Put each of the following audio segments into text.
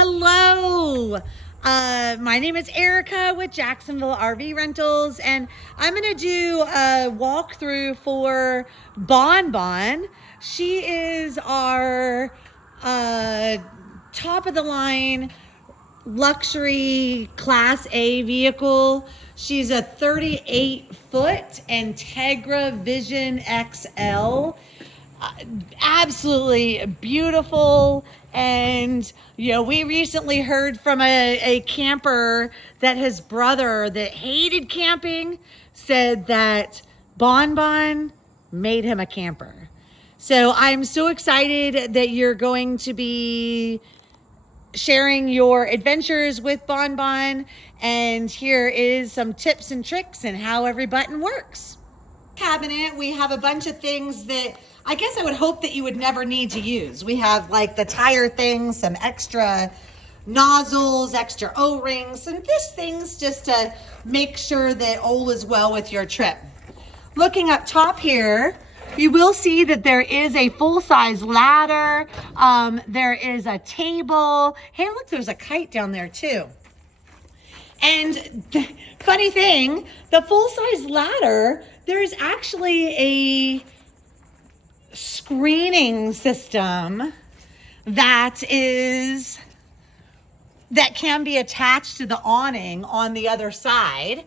Hello. My name is Erica with Jacksonville RV Rentals, and I'm going to do a walkthrough for Bon Bon. She is our top of the line luxury Class A vehicle. She's a 38-foot Integra Vision XL. Absolutely beautiful. And we recently heard from a camper that his brother that hated camping said that Bon Bon made him a camper. So I'm so excited that you're going to be sharing your adventures with Bon Bon, and here is some tips and tricks and how every button works. Cabinet, we have a bunch of things that I guess I would hope that you would never need to use. We have like the tire things, some extra nozzles, extra O-rings, and this thing's just to make sure that all is well with your trip. Looking up top here, you will see that there is a full-size ladder. There is a table. Hey, look, there's a kite down there too. And funny thing, the full-size ladder, there's actually a screening system that can be attached to the awning on the other side,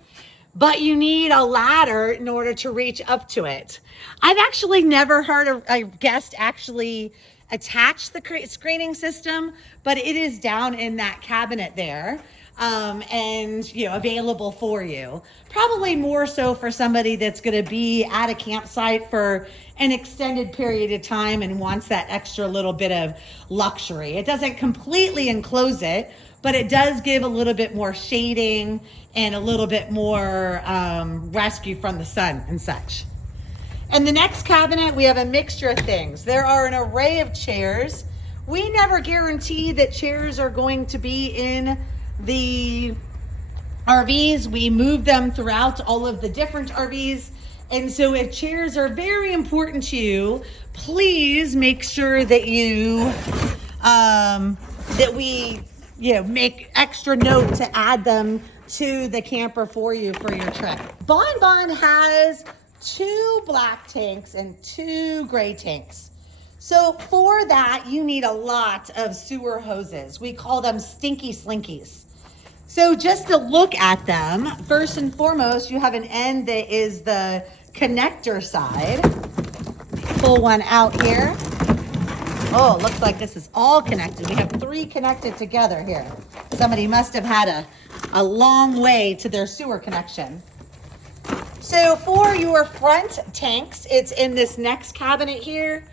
but you need a ladder in order to reach up to it. I've actually never heard a guest actually attach the screening system, but it is down in that cabinet there. And available for you. Probably more so for somebody that's going to be at a campsite for an extended period of time and wants that extra little bit of luxury. It doesn't completely enclose it, but it does give a little bit more shading and a little bit more rescue from the sun and such. And the next cabinet, we have a mixture of things. There are an array of chairs. We never guarantee that chairs are going to be in the RVs. We move them throughout all of the different RVs. And so if chairs are very important to you, please make sure that we make extra note to add them to the camper for you for your trip. Bon Bon has 2 black tanks and 2 gray tanks. So for that, you need a lot of sewer hoses. We call them stinky slinkies. So just to look at them, first and foremost, you have an end that is the connector side. Pull one out here. Oh, it looks like this is all connected. We have 3 connected together here. Somebody must have had a long way to their sewer connection. So for your front tanks, it's in this next cabinet here.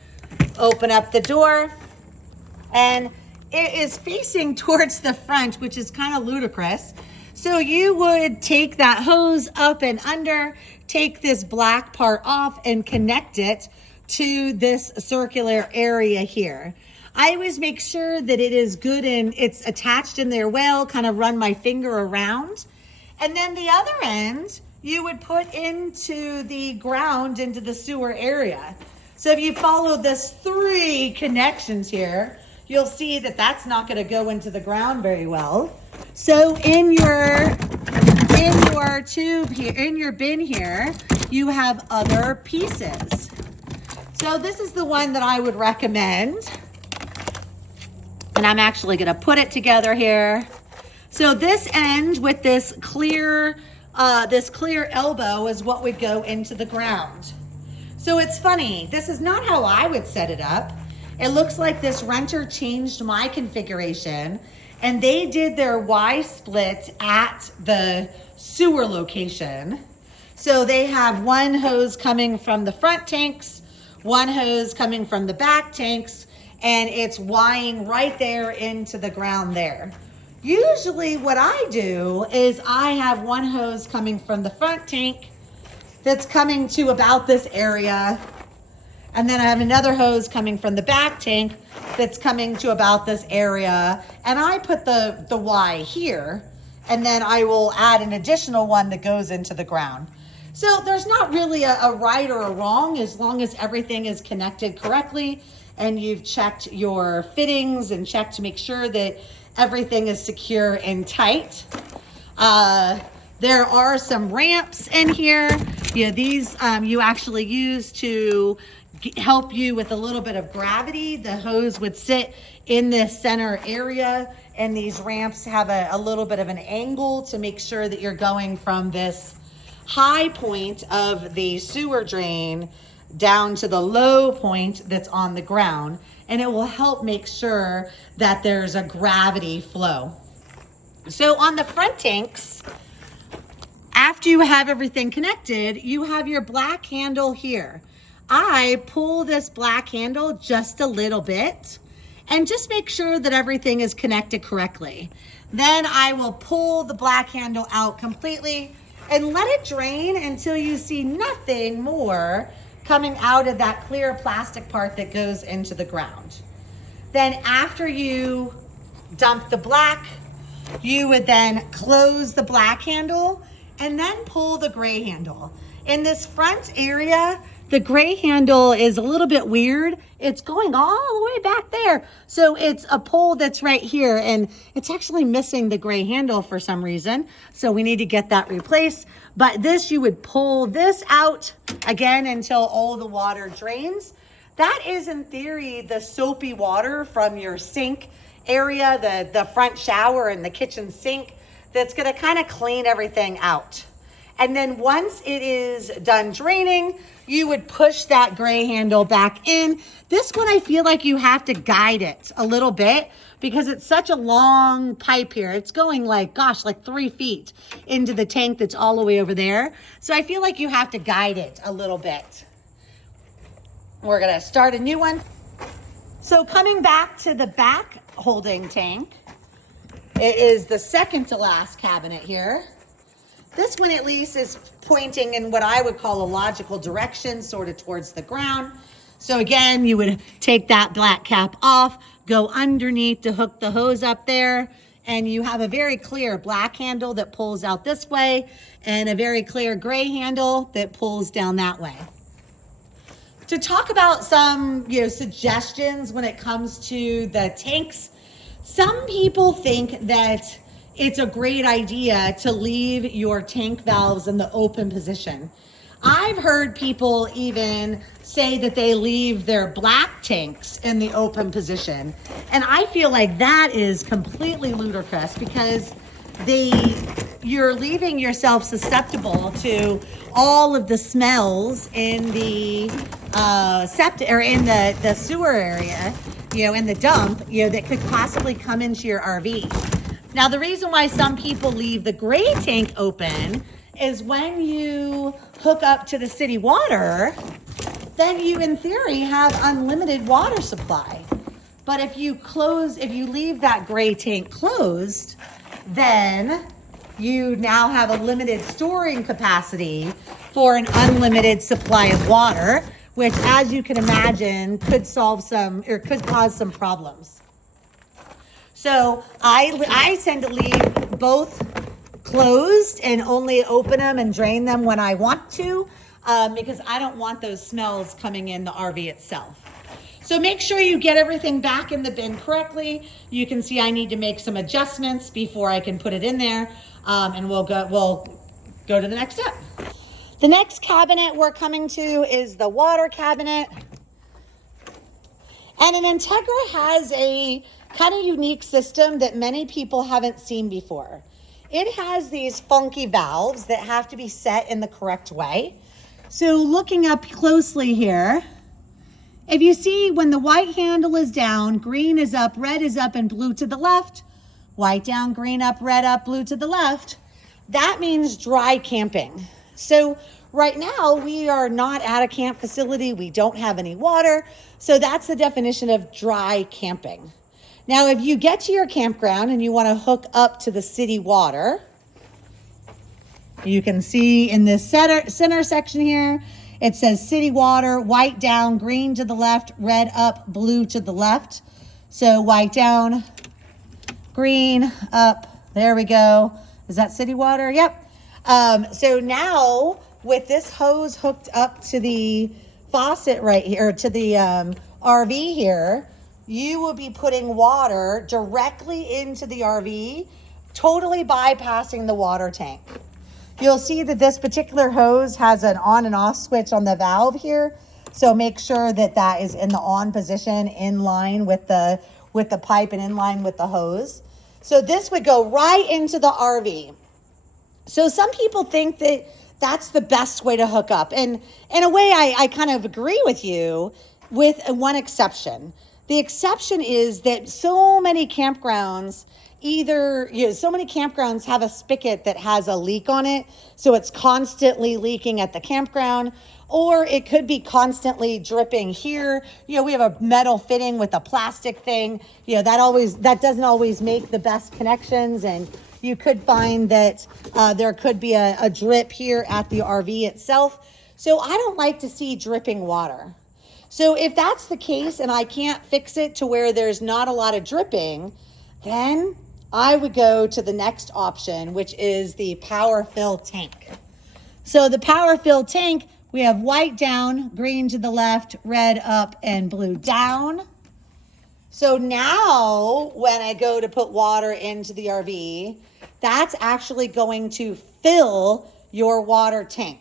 Open up the door, and it is facing towards the front, which is kind of ludicrous. So you would take that hose up and under, take this black part off and connect it to this circular area here. I always make sure that it is good and it's attached in there well, kind of run my finger around. And then the other end, you would put into the ground, into the sewer area. So if you follow this 3 connections here, you'll see that that's not going to go into the ground very well. So in your tube here, in your bin here, you have other pieces. So this is the one that I would recommend. And I'm actually going to put it together here. So this end with this clear elbow is what would go into the ground. So it's funny, this is not how I would set it up. It looks like this renter changed my configuration and they did their Y split at the sewer location. So they have one hose coming from the front tanks, one hose coming from the back tanks, and it's Ying right there into the ground there. Usually what I do is I have one hose coming from the front tank that's coming to about this area. And then I have another hose coming from the back tank that's coming to about this area. And I put the Y here, and then I will add an additional one that goes into the ground. So there's not really a right or a wrong as long as everything is connected correctly and you've checked your fittings and checked to make sure that everything is secure and tight. There are some ramps in here. These you actually use to help you with a little bit of gravity. The hose would sit in this center area, and these ramps have a little bit of an angle to make sure that you're going from this high point of the sewer drain down to the low point that's on the ground, and it will help make sure that there's a gravity flow. So on the front tanks, after you have everything connected, you have your black handle here. I pull this black handle just a little bit and just make sure that everything is connected correctly. Then I will pull the black handle out completely and let it drain until you see nothing more coming out of that clear plastic part that goes into the ground. Then after you dump the black, you would then close the black handle and then pull the gray handle. In this front area, the gray handle is a little bit weird. It's going all the way back there. So it's a pole that's right here, and it's actually missing the gray handle for some reason. So we need to get that replaced. But this, you would pull this out again until all the water drains. That is, in theory, the soapy water from your sink area, the front shower and the kitchen sink, that's gonna kind of clean everything out. And then once it is done draining, you would push that gray handle back in. This one, I feel like you have to guide it a little bit because it's such a long pipe here. It's going like 3 feet into the tank that's all the way over there. So I feel like you have to guide it a little bit. We're gonna start a new one. So coming back to the back holding tank, it is the second to last cabinet here. This one at least is pointing in what I would call a logical direction, sort of towards the ground. So again, you would take that black cap off, go underneath to hook the hose up there, and you have a very clear black handle that pulls out this way and a very clear gray handle that pulls down that way. To talk about some suggestions when it comes to the tanks, some people think that it's a great idea to leave your tank valves in the open position. I've heard people even say that they leave their black tanks in the open position. And I feel like that is completely ludicrous because you're leaving yourself susceptible to all of the smells in the septic or in the sewer area, in the dump, that could possibly come into your RV. Now, the reason why some people leave the gray tank open is when you hook up to the city water, then you, in theory, have unlimited water supply. But if you leave that gray tank closed, then you now have a limited storing capacity for an unlimited supply of water, which, as you can imagine, could cause some problems. So I tend to leave both closed and only open them and drain them when I want to, because I don't want those smells coming in the RV itself. So make sure you get everything back in the bin correctly. You can see I need to make some adjustments before I can put it in there, and we'll go to the next step. The next cabinet we're coming to is the water cabinet. And an Integra has a kind of unique system that many people haven't seen before. It has these funky valves that have to be set in the correct way. So looking up closely here, if you see when the white handle is down, green is up, red is up, and blue to the left, white down, green up, red up, blue to the left, that means dry camping. So right now we are not at a camp facility. We don't have any water. So that's the definition of dry camping. Now, if you get to your campground and you want to hook up to the city water, you can see in this center section here, it says city water, white down, green to the left, red up, blue to the left. So white down, green up, there we go. Is that city water? Yep. So now with this hose hooked up to the faucet right here, to the RV here, you will be putting water directly into the RV, totally bypassing the water tank. You'll see that this particular hose has an on and off switch on the valve here. So make sure that that is in the on position, in line with the pipe and in line with the hose. So this would go right into the RV. So some people think that that's the best way to hook up. And in a way, I kind of agree with you, with one exception. The exception is that so many campgrounds have a spigot that has a leak on it. So it's constantly leaking at the campground, or it could be constantly dripping here. We have a metal fitting with a plastic thing. That doesn't always make the best connections. And you could find that there could be a drip here at the RV itself. So I don't like to see dripping water. So if that's the case and I can't fix it to where there's not a lot of dripping, then I would go to the next option, which is the power fill tank. So the power fill tank, we have white down, green to the left, red up, and blue down. So now when I go to put water into the RV, that's actually going to fill your water tank.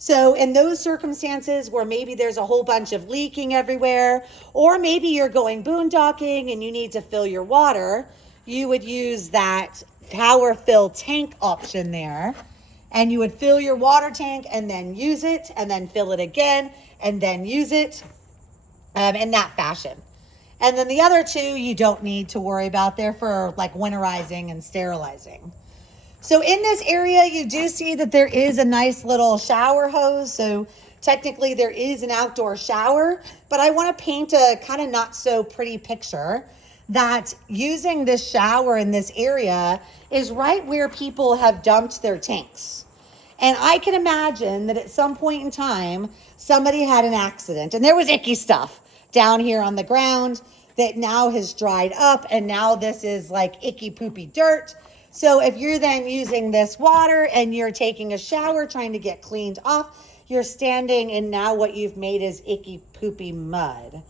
So in those circumstances where maybe there's a whole bunch of leaking everywhere, or maybe you're going boondocking and you need to fill your water, you would use that power fill tank option there. And you would fill your water tank and then use it and then fill it again and then use it in that fashion. And then the other two you don't need to worry about. They're for like winterizing and sterilizing. So in this area, you do see that there is a nice little shower hose. So technically there is an outdoor shower, but I want to paint a kind of not so pretty picture that using this shower in this area is right where people have dumped their tanks. And I can imagine that at some point in time, somebody had an accident and there was icky stuff down here on the ground that now has dried up, and now this is like icky poopy dirt. So if you're then using this water and you're taking a shower trying to get cleaned off, you're standing in now what you've made is icky poopy mud.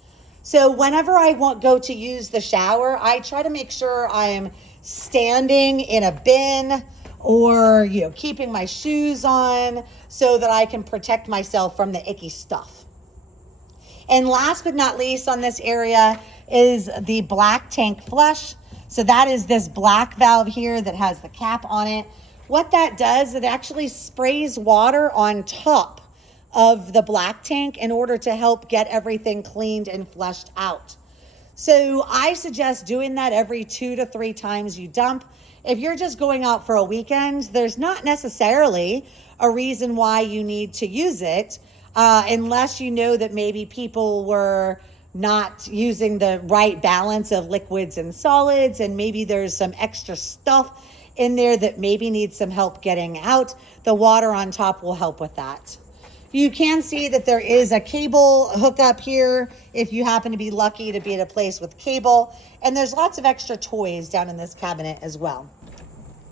So whenever I go to use the shower, I try to make sure I'm standing in a bin or keeping my shoes on so that I can protect myself from the icky stuff. And last but not least on this area is the black tank flush. So that is this black valve here that has the cap on it. What that does, it actually sprays water on top of the black tank in order to help get everything cleaned and flushed out. So I suggest doing that every 2 to 3 times you dump. If you're just going out for a weekend, there's not necessarily a reason why you need to use it unless you know that maybe people were not using the right balance of liquids and solids, and maybe there's some extra stuff in there that maybe needs some help getting out. The water on top will help with that. You can see that there is a cable hookup here if you happen to be lucky to be at a place with cable, and there's lots of extra toys down in this cabinet as well.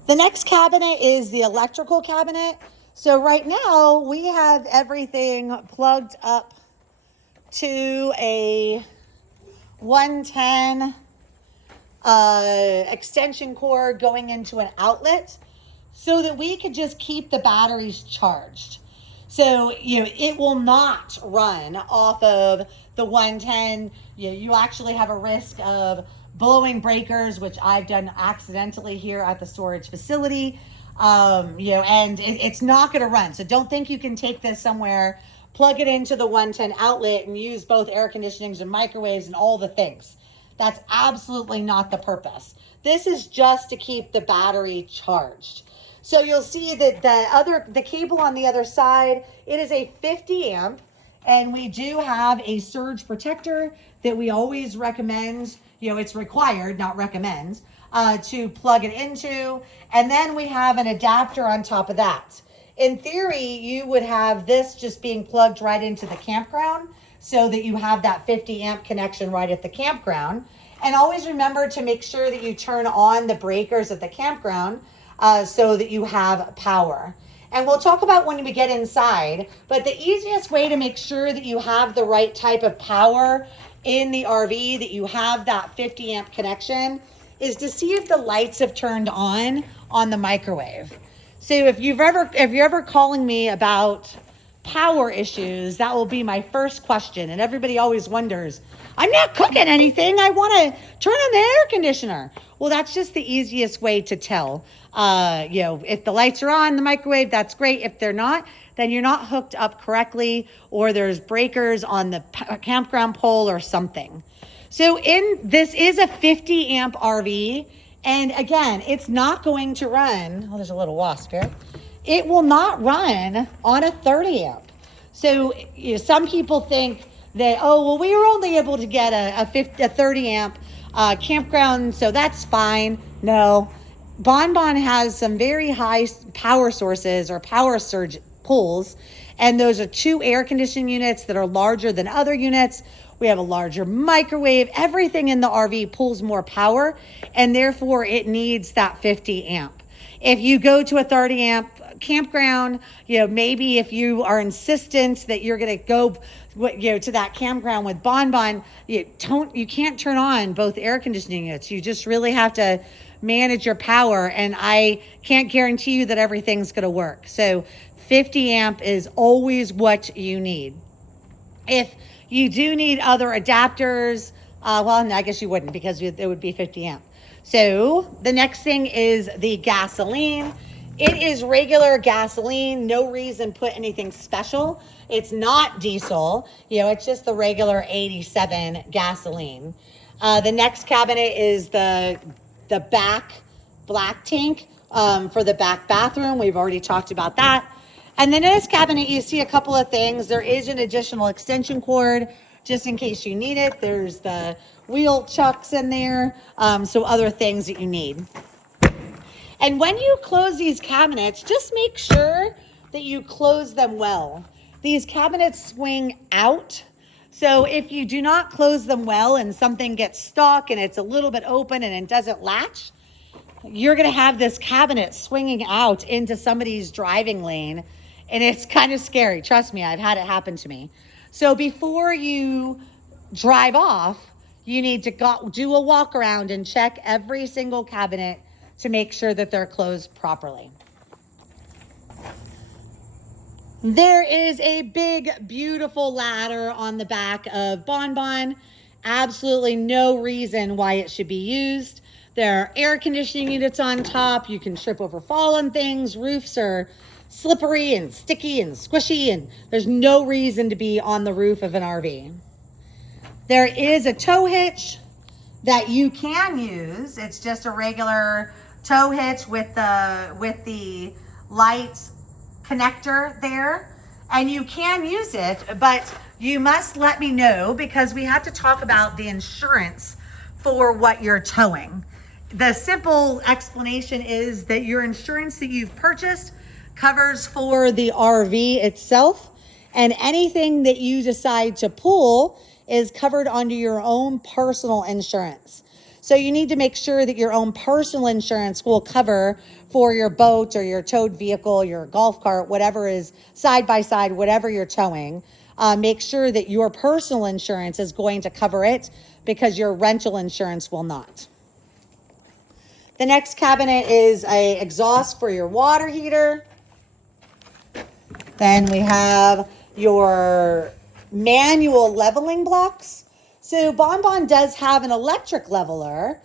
The next cabinet is the electrical cabinet. So right now we have everything plugged up to a 110 extension cord going into an outlet so that we could just keep the batteries charged. So, it will not run off of the 110. You actually have a risk of blowing breakers, which I've done accidentally here at the storage facility. And it's not going to run. So don't think you can take this somewhere, plug it into the 110 outlet and use both air conditionings and microwaves and all the things. That's absolutely not the purpose. This is just to keep the battery charged. So you'll see that the cable on the other side, it is a 50 amp, and we do have a surge protector that we always recommend. It's required, not recommend, to plug it into. And then we have an adapter on top of that. In theory, you would have this just being plugged right into the campground so that you have that 50 amp connection right at the campground. And always remember to make sure that you turn on the breakers at the campground so that you have power. And we'll talk about when we get inside, but the easiest way to make sure that you have the right type of power in the RV that you have that 50 amp connection is to see if the lights have turned on the microwave. So if you're ever calling me about power issues, that will be my first question. And everybody always wonders, I'm not cooking anything. I want to turn on the air conditioner. Well, that's just the easiest way to tell. If the lights are on the microwave, that's great. If they're not, then you're not hooked up correctly, or there's breakers on the campground pole or something. So this is a 50 amp RV. And again, it's not going to run. Oh, there's a little wasp here. It will not run on a 30 amp. So some people think that, oh, well, we were only able to get a 30 amp campground, so that's fine. No, Bon has some very high power sources or power surge pulls, and those are 2 air conditioning units that are larger than other units. We have a larger microwave. Everything in the RV pulls more power, and therefore it needs that 50 amp. If you go to a 30 amp campground, maybe if you are insistent that you're going to go, to that campground with Bon, you can't turn on both air conditioning units. You just really have to manage your power, and I can't guarantee you that everything's going to work. So 50 amp is always what you need. If you do need other adapters, I guess you wouldn't, because it would be 50 amp. So the next thing is the gasoline. It is regular gasoline. No reason put anything special. It's not diesel. It's just the regular 87 gasoline. The next cabinet is the back black tank for the back bathroom. We've already talked about that. And then in this cabinet, you see a couple of things. There is an additional extension cord just in case you need it. There's the wheel chucks in there, so other things that you need. And when you close these cabinets, just make sure that you close them well. These cabinets swing out. So if you do not close them well and something gets stuck and it's a little bit open and it doesn't latch, you're going to have this cabinet swinging out into somebody's driving lane. And it's kind of scary. Trust me, I've had it happen to me. So before you drive off, you need to do a walk around and check every single cabinet to make sure that they're closed properly. There is a big, beautiful ladder on the back of Bon. Absolutely no reason why it should be used. There are air conditioning units on top. You can trip over fallen things. Roofs are slippery and sticky and squishy, and there's no reason to be on the roof of an RV. There is a tow hitch that you can use. It's just a regular tow hitch with the light connector there, and you can use it, but you must let me know, because we have to talk about the insurance for what you're towing. The simple explanation is that your insurance that you've purchased covers for the RV itself, and anything that you decide to pull is covered under your own personal insurance. So you need to make sure that your own personal insurance will cover for your boat or your towed vehicle, your golf cart, whatever is side by side, whatever you're towing. Make sure that your personal insurance is going to cover it, because your rental insurance will not. The next cabinet is an exhaust for your water heater. Then we have your manual leveling blocks. So Bon does have an electric leveler,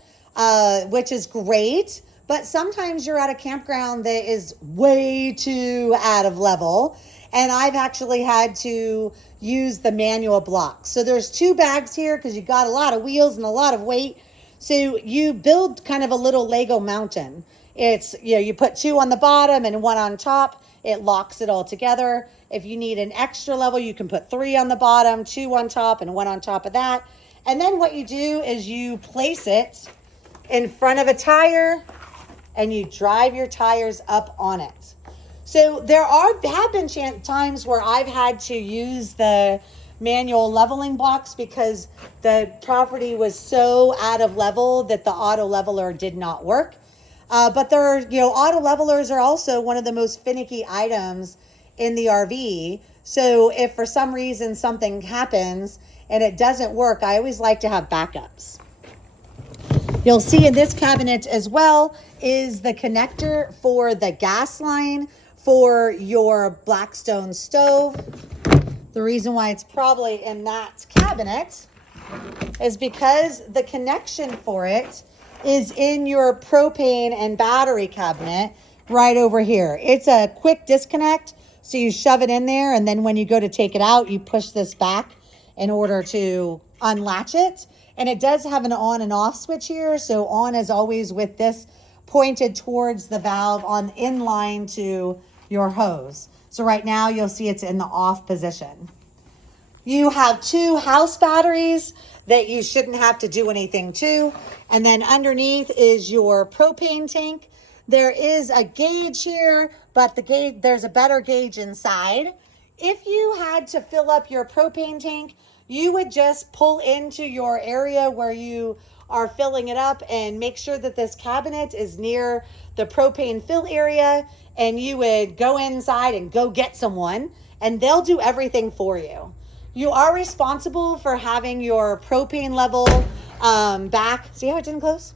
which is great, but sometimes you're at a campground that is way too out of level, and I've actually had to use the manual blocks. So there's 2 bags here because you got a lot of wheels and a lot of weight. So you build kind of a little Lego mountain. It's, you put 2 on the bottom and 1 on top. It locks it all together. If you need an extra level, you can put 3 on the bottom, 2 on top, and 1 on top of that. And then what you do is you place it in front of a tire and you drive your tires up on it. So there have been times where I've had to use the manual leveling blocks because the property was so out of level that the auto leveler did not work. But there are, auto levelers are also one of the most finicky items in the RV. So if for some reason something happens and it doesn't work, I always like to have backups. You'll see in this cabinet as well is the connector for the gas line for your Blackstone stove. The reason why it's probably in that cabinet is because the connection for it is in your propane and battery cabinet right over here. It's a quick disconnect, so you shove it in there, and then when you go to take it out, you push this back in order to unlatch it. And it does have an on and off switch here, so on is always with this pointed towards the valve on in line to your hose. So right now you'll see it's in the off position. You have 2 house batteries that you shouldn't have to do anything to. And then underneath is your propane tank. There is a gauge here, but there's a better gauge inside. If you had to fill up your propane tank, you would just pull into your area where you are filling it up and make sure that this cabinet is near the propane fill area, and you would go inside and go get someone, and they'll do everything for you. You are responsible for having your propane level back. See how it didn't close?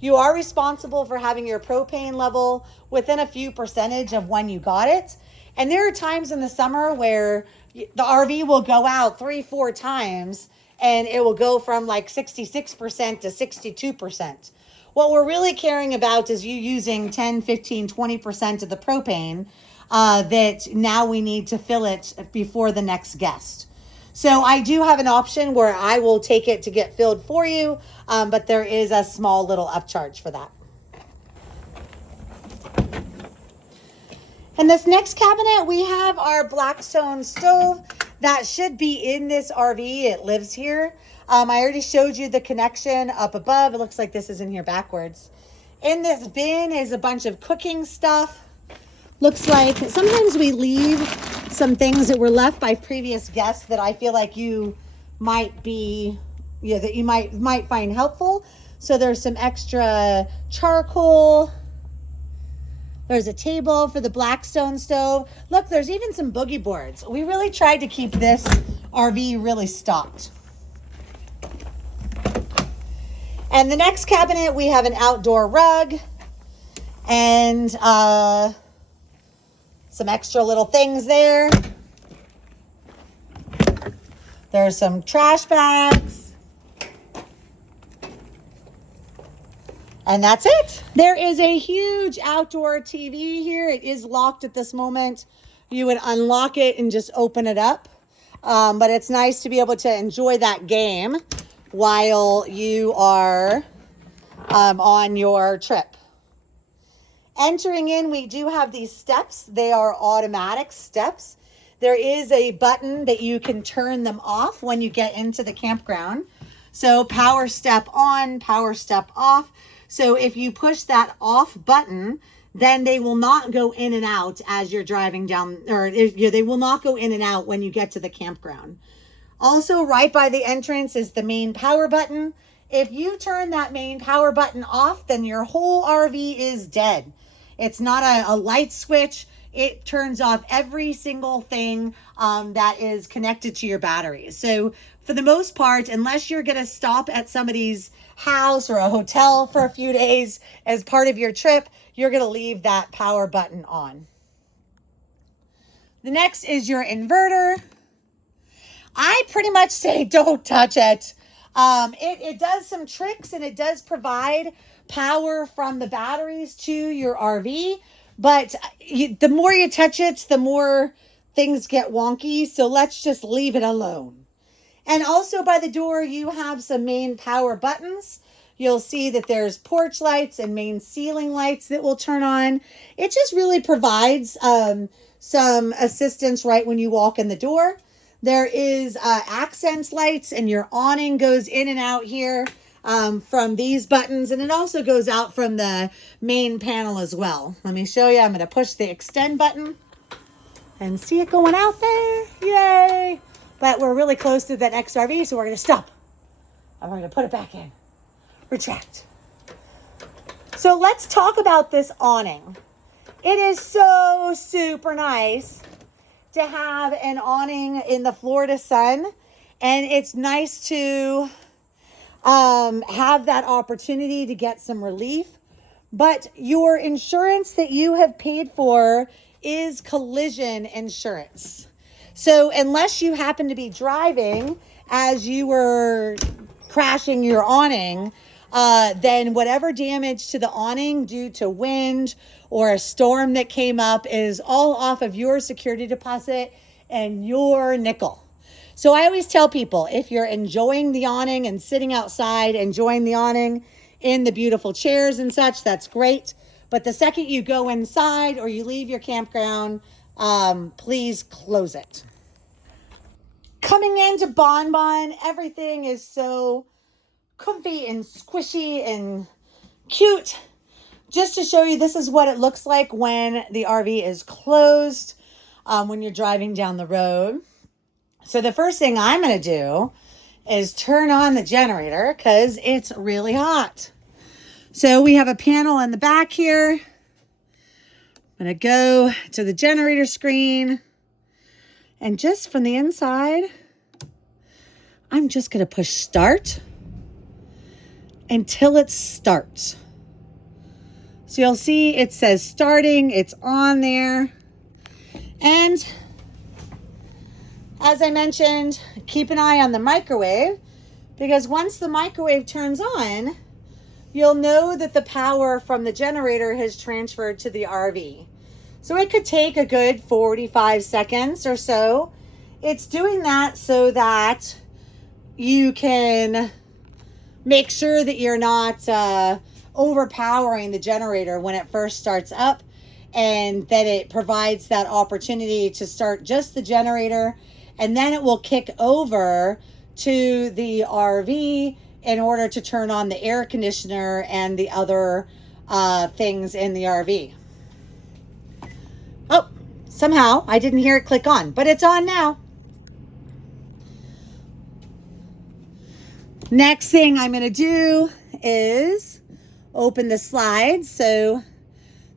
You are responsible for having your propane level within a few percentage of when you got it. And there are times in the summer where the RV will go out 3-4 times and it will go from like 66% to 62%. What we're really caring about is you using 10, 15, 20% of the propane that now we need to fill it before the next guest. So I do have an option where I will take it to get filled for you, but there is a small little upcharge for that. In this next cabinet, we have our Blackstone stove that should be in this RV. It lives here. I already showed you the connection up above. It looks like this is in here backwards. In this bin is a bunch of cooking stuff. Looks like sometimes we leave some things that were left by previous guests that I feel like you might be, that you might find helpful. So there's some extra charcoal. There's a table for the Blackstone stove. Look, there's even some boogie boards. We really tried to keep this RV really stocked. And the next cabinet, we have an outdoor rug and some extra little things there. There's some trash bags. And that's it. There is a huge outdoor TV here. It is locked at this moment. You would unlock it and just open it up. But it's nice to be able to enjoy that game while you are on your trip. Entering in, we do have these steps. They are automatic steps. There is a button that you can turn them off when you get into the campground. So power step on, power step off. So if you push that off button, then they will not go in and out as you're driving down, or they will not go in and out when you get to the campground. Also, right by the entrance is the main power button. If you turn that main power button off, then your whole RV is dead. It's not a light switch. It turns off every single thing that is connected to your batteries. So for the most part, unless you're going to stop at somebody's house or a hotel for a few days as part of your trip, you're going to leave that power button on. The next is your inverter. I pretty much say don't touch it. It does some tricks and it does provide power from the batteries to your RV, but the more you touch it, the more things get wonky. So let's just leave it alone. And also by the door, you have some main power buttons. You'll see that there's porch lights and main ceiling lights that will turn on. It just really provides some assistance right when you walk in the door. There is accents lights, and your awning goes in and out here from these buttons, and it also goes out from the main panel as well. Let me show you. I'm going to push the extend button and see it going out there. Yay! But we're really close to that next RV, so we're going to stop. And we're going to put it back in. Retract. So let's talk about this awning. It is so super nice to have an awning in the Florida sun. And it's nice to have that opportunity to get some relief. But your insurance that you have paid for is collision insurance. So unless you happen to be driving as you were crashing your awning, then whatever damage to the awning due to wind or a storm that came up is all off of your security deposit and your nickel. So I always tell people, if you're enjoying the awning and sitting outside, enjoying the awning in the beautiful chairs and such, that's great. But the second you go inside or you leave your campground, please close it. Coming into Bon Bon, everything is so comfy and squishy and cute. Just to show you, this is what it looks like when the RV is closed, when you're driving down the road. So the first thing I'm going to do is turn on the generator because it's really hot. So we have a panel in the back here. I'm going to go to the generator screen. And just from the inside, I'm just going to push start until it starts. So you'll see it says starting. It's on there. And as I mentioned, keep an eye on the microwave, because once the microwave turns on, you'll know that the power from the generator has transferred to the RV. So it could take a good 45 seconds or so. It's doing that so that you can make sure that you're not overpowering the generator when it first starts up, and that it provides that opportunity to start just the generator, and then it will kick over to the RV in order to turn on the air conditioner and the other things in the RV. Oh, somehow I didn't hear it click on, but it's on now. Next thing I'm going to do is open the slides. So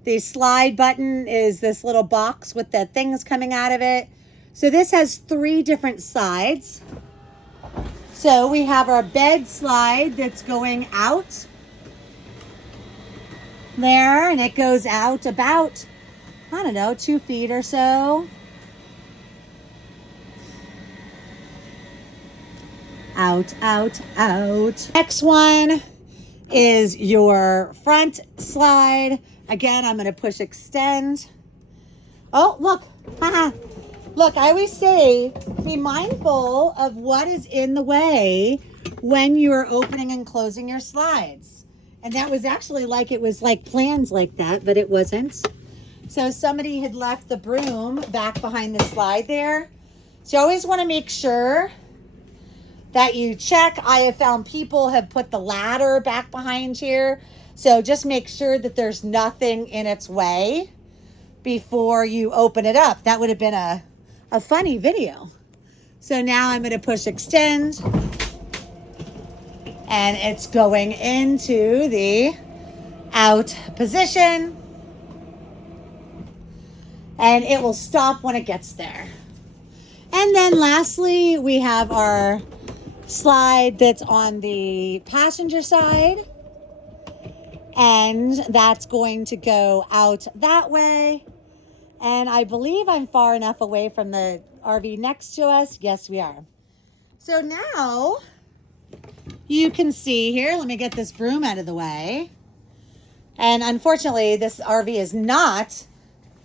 the slide button is this little box with the things coming out of it. So this has 3 different sides. So we have our bed slide that's going out there, and it goes out about, I don't know, 2 feet or so. Out, out, out. Next one is your front slide. Again, I'm going to push extend. Oh, look. Haha. Look, I always say, be mindful of what is in the way when you are opening and closing your slides. And that was actually like, it was like plans like that, but it wasn't. So somebody had left the broom back behind the slide there. So you always want to make sure that you check. I have found people have put the ladder back behind here. So just make sure that there's nothing in its way before you open it up. That would have been a funny video. So now I'm going to push extend, and it's going into the out position, and it will stop when it gets there. And then lastly, we have our slide that's on the passenger side, and that's going to go out that way. And I believe I'm far enough away from the RV next to us. Yes, we are. So now you can see here, let me get this broom out of the way. And unfortunately, this RV is not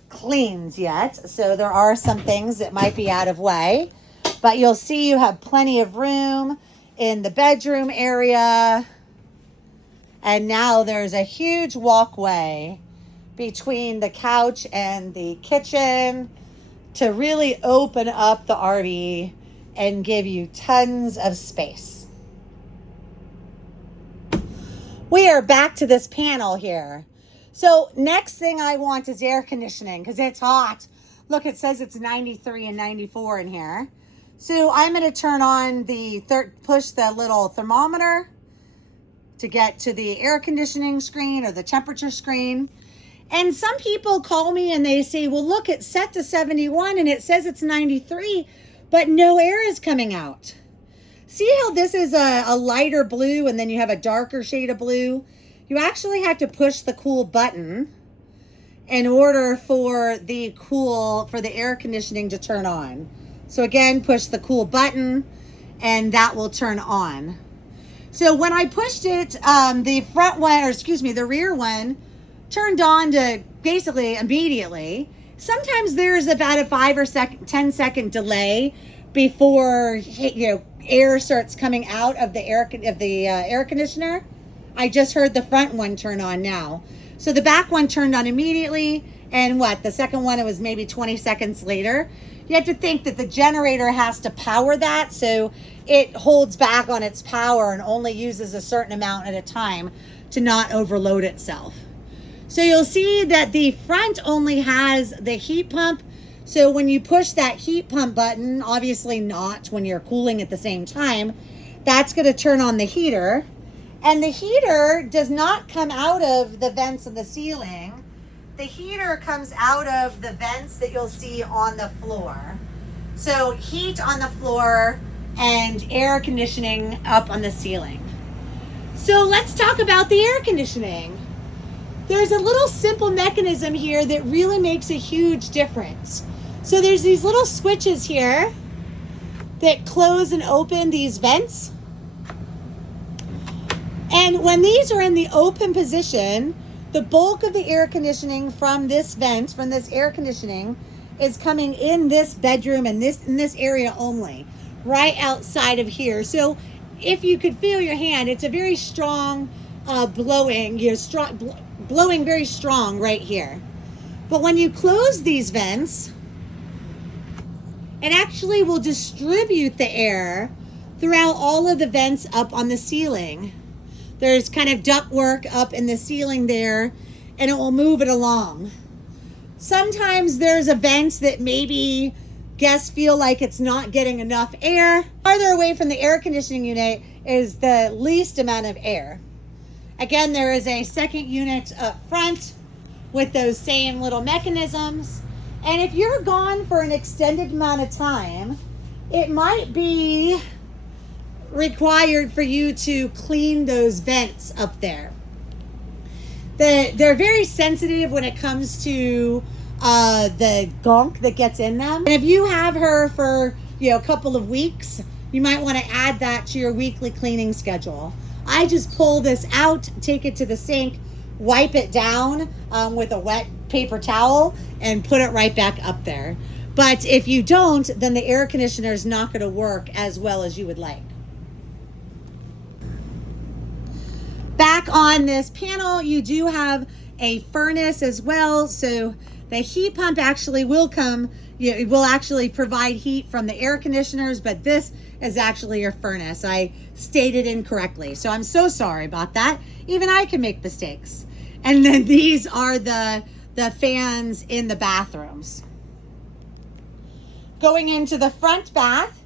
cleaned yet. So there are some things that might be out of way. But you'll see you have plenty of room in the bedroom area. And now there's a huge walkway between the couch and the kitchen to really open up the RV and give you tons of space. We are back to this panel here. So next thing I want is air conditioning because it's hot. Look, it says it's 93 and 94 in here. So I'm going to turn on push the little thermometer to get to the air conditioning screen or the temperature screen. And some people call me and they say, well, look, it's set to 71 and it says it's 93, but no air is coming out. See how this is a lighter blue and then you have a darker shade of blue? You actually have to push the cool button in order for the air conditioning to turn on. So again, push the cool button and that will turn on. So when I pushed it, the rear one turned on to basically immediately. Sometimes there's about a 5 or 10 second delay before air starts coming out of the air conditioner. I just heard the front one turn on now. So the back one turned on immediately, and the second one, it was maybe 20 seconds later. You have to think that the generator has to power that, so it holds back on its power and only uses a certain amount at a time to not overload itself. So you'll see that the front only has the heat pump. So when you push that heat pump button, obviously not when you're cooling at the same time, that's going to turn on the heater. And the heater does not come out of the vents in the ceiling. The heater comes out of the vents that you'll see on the floor. So heat on the floor and air conditioning up on the ceiling. So let's talk about the air conditioning. There's a little simple mechanism here that really makes a huge difference. So there's these little switches here that close and open these vents. And when these are in the open position, the bulk of the air conditioning from this vent, from this air conditioning, is coming in this bedroom and in this area only, right outside of here. So if you could feel your hand, it's a very strong blowing, blowing very strong right here. But when you close these vents, it actually will distribute the air throughout all of the vents up on the ceiling. There's kind of ductwork up in the ceiling there, and it will move it along. Sometimes there's a vent that maybe guests feel like it's not getting enough air. Farther away from the air conditioning unit is the least amount of air. Again, there is a second unit up front with those same little mechanisms. And if you're gone for an extended amount of time, it might be required for you to clean those vents up there. They're very sensitive when it comes to the gunk that gets in them. And if you have her for a couple of weeks, you might want to add that to your weekly cleaning schedule. I just pull this out, take it to the sink, wipe it down with a wet paper towel, and put it right back up there. But if you don't, then the air conditioner is not going to work as well as you would like. Back on this panel, you do have a furnace as well. So the heat pump actually will come, it will actually provide heat from the air conditioners, but this is actually your furnace. I stated incorrectly. So I'm so sorry about that. Even I can make mistakes. And then these are the fans in the bathrooms. Going into the front bath,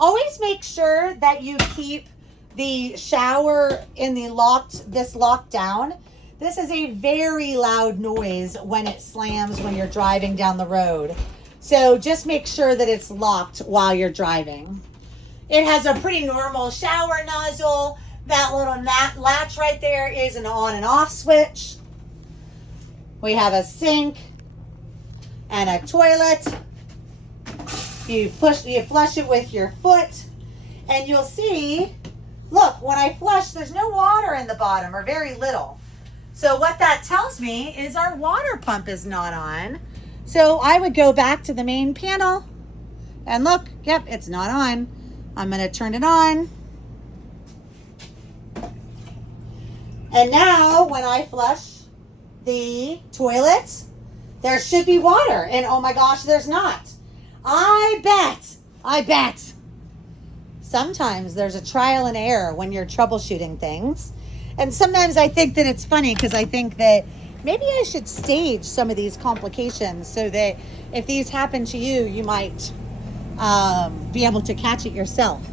always make sure that you keep the shower in this locked down. This is a very loud noise when it slams when you're driving down the road. So just make sure that it's locked while you're driving. It has a pretty normal shower nozzle. That little latch right there is an on and off switch. We have a sink and a toilet. You flush it with your foot, and you'll see, look, when I flush, there's no water in the bottom, or very little. So what that tells me is our water pump is not on. So I would go back to the main panel and look, yep, it's not on. I'm going to turn it on. And now when I flush the toilet, there should be water. And oh my gosh, there's not. I bet. Sometimes there's a trial and error when you're troubleshooting things. And sometimes I think that it's funny because I think that maybe I should stage some of these complications so that if these happen to you, you might be able to catch it yourself.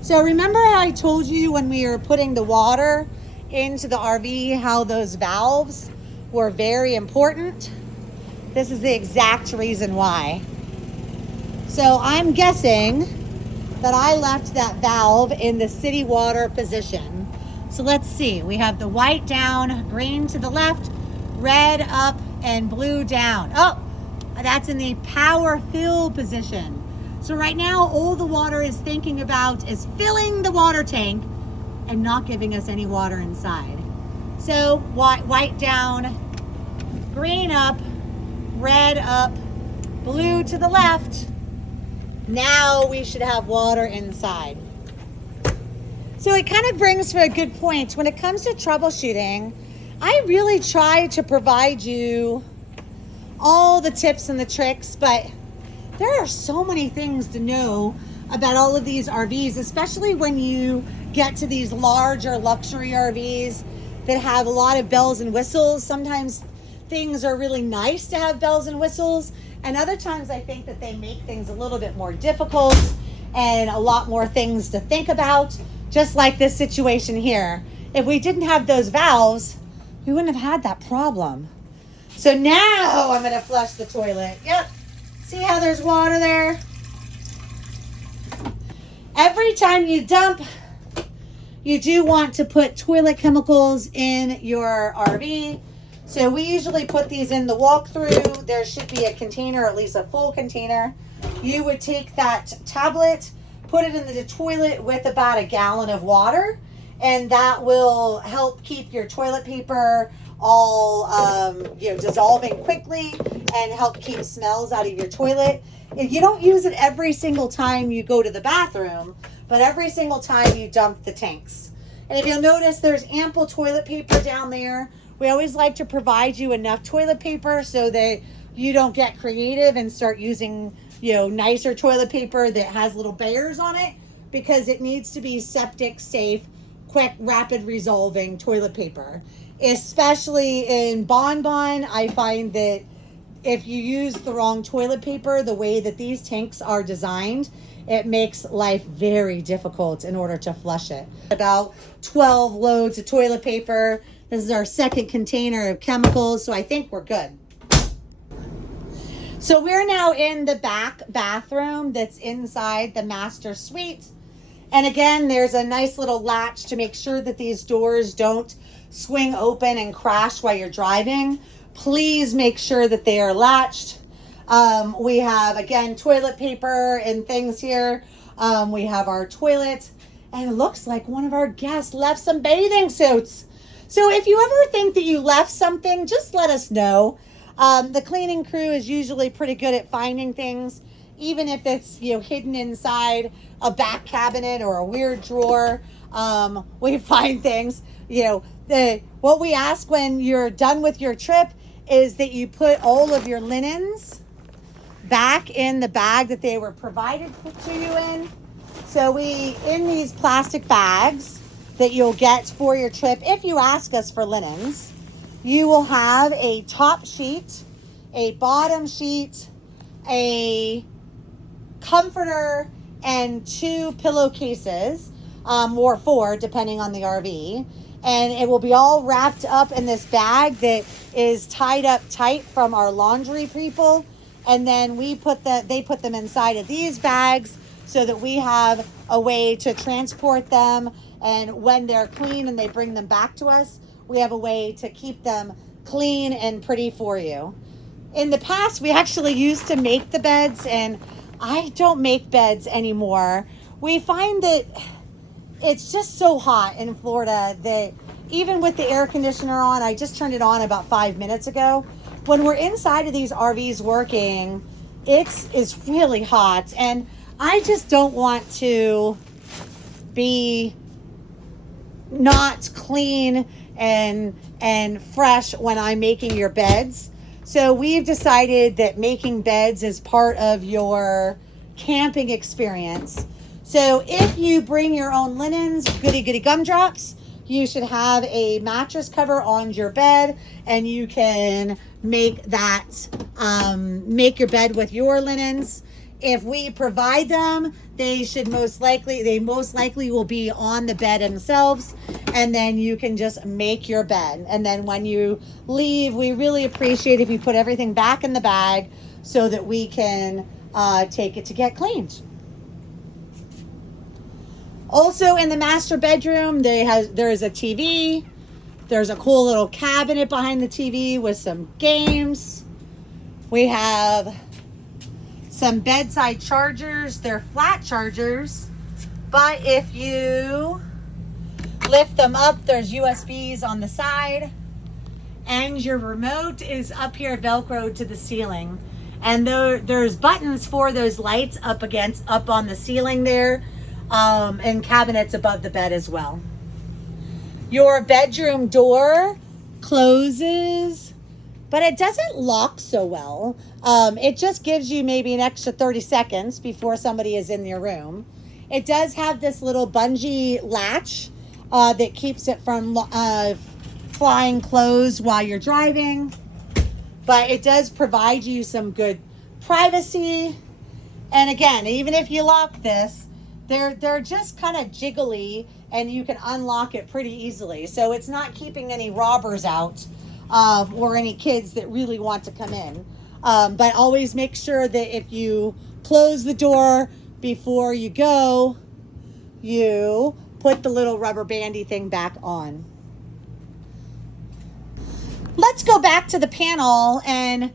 So remember how I told you when we were putting the water into the RV, how those valves were very important? This is the exact reason why. So I'm guessing that I left that valve in the city water position. So let's see, we have the white down, green to the left, red up, and blue down. Oh, that's in the power fill position. So right now, all the water is thinking about is filling the water tank and not giving us any water inside. So white down, green up, red up, blue to the left. Now we should have water inside. So it kind of brings to a good point. When it comes to troubleshooting, I really try to provide you all the tips and the tricks, but there are so many things to know about all of these RVs, especially when you get to these larger luxury RVs that have a lot of bells and whistles. Sometimes things are really nice to have bells and whistles, and other times I think that they make things a little bit more difficult and a lot more things to think about, just like this situation here. If we didn't have those valves, we wouldn't have had that problem. So now I'm going to flush the toilet. Yep. See how there's water there? Every time you dump, you do want to put toilet chemicals in your RV. So we usually put these in the walkthrough. There should be a container, at least a full container. You would take that tablet, put it in the toilet with about a gallon of water, and that will help keep your toilet paper all dissolving quickly and help keep smells out of your toilet. If you don't use it every single time you go to the bathroom, but every single time you dump the tanks. And if you'll notice, there's ample toilet paper down there. We always like to provide you enough toilet paper so that you don't get creative and start using, nicer toilet paper that has little bears on it, because it needs to be septic safe, quick, rapid resolving toilet paper. Especially in Bonbon, I find that if you use the wrong toilet paper, the way that these tanks are designed, it makes life very difficult in order to flush it. About 12 loads of toilet paper. This is our second container of chemicals, so I think we're good. So we're now in the back bathroom that's inside the master suite. And again, there's a nice little latch to make sure that these doors don't swing open and crash while you're driving. Please make sure that they are latched. We have, again, toilet paper and things here. We have our toilet, and it looks like one of our guests left some bathing suits. So if you ever think that you left something, just let us know. The cleaning crew is usually pretty good at finding things, even if it's hidden inside a back cabinet or a weird drawer. We find things. What we ask when you're done with your trip is that you put all of your linens back in the bag that they were provided to you in. So in these plastic bags that you'll get for your trip, if you ask us for linens, you will have a top sheet, a bottom sheet, a comforter, and 2 pillowcases, or 4 depending on the RV. And it will be all wrapped up in this bag that is tied up tight from our laundry people. And then they put them inside of these bags so that we have a way to transport them. And when they're clean and they bring them back to us, we have a way to keep them clean and pretty for you. In the past, we actually used to make the beds, and I don't make beds anymore. We find that it's just so hot in Florida that even with the air conditioner on, I just turned it on about 5 minutes ago. When we're inside of these RVs working, it's really hot, and I just don't want to be not clean and fresh when I'm making your beds. So we've decided that making beds is part of your camping experience. So if you bring your own linens, goody gumdrops, you should have a mattress cover on your bed, and you can make your bed with your linens. If we provide them, they most likely will be on the bed themselves, and then you can just make your bed. And then when you leave, we really appreciate if you put everything back in the bag so that we can take it to get cleaned. Also in the master bedroom, there is a TV. There's a cool little cabinet behind the TV with some games. We have some bedside chargers. They're flat chargers, but if you lift them up, there's USBs on the side, and your remote is up here velcroed to the ceiling. And there's buttons for those lights up on the ceiling there, and cabinets above the bed as well. Your bedroom door closes, but it doesn't lock so well. It just gives you maybe an extra 30 seconds before somebody is in your room. It does have this little bungee latch that keeps it from flying closed while you're driving. But it does provide you some good privacy. And again, even if you lock this, they're just kind of jiggly, and you can unlock it pretty easily. So it's not keeping any robbers out or any kids that really want to come in. But always make sure that if you close the door before you go, you put the little rubber bandy thing back on. Let's go back to the panel and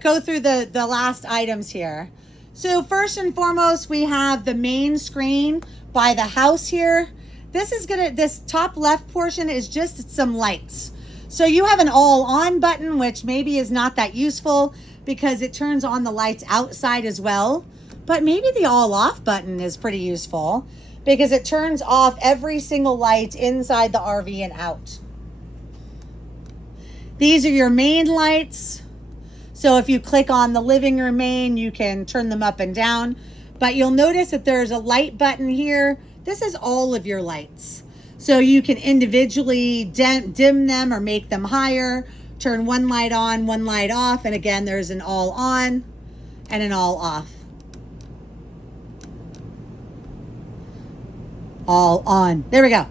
go through the last items here. So first and foremost, we have the main screen by the house here. This top left portion is just some lights. So you have an all on button, which maybe is not that useful because it turns on the lights outside as well. But maybe the all off button is pretty useful because it turns off every single light inside the RV and out. These are your main lights. So if you click on the living room main, you can turn them up and down. But you'll notice that there's a light button here. This is all of your lights. So you can individually dim them or make them higher, turn one light on, one light off. And again, there's an all on and an all off. All on. There we go.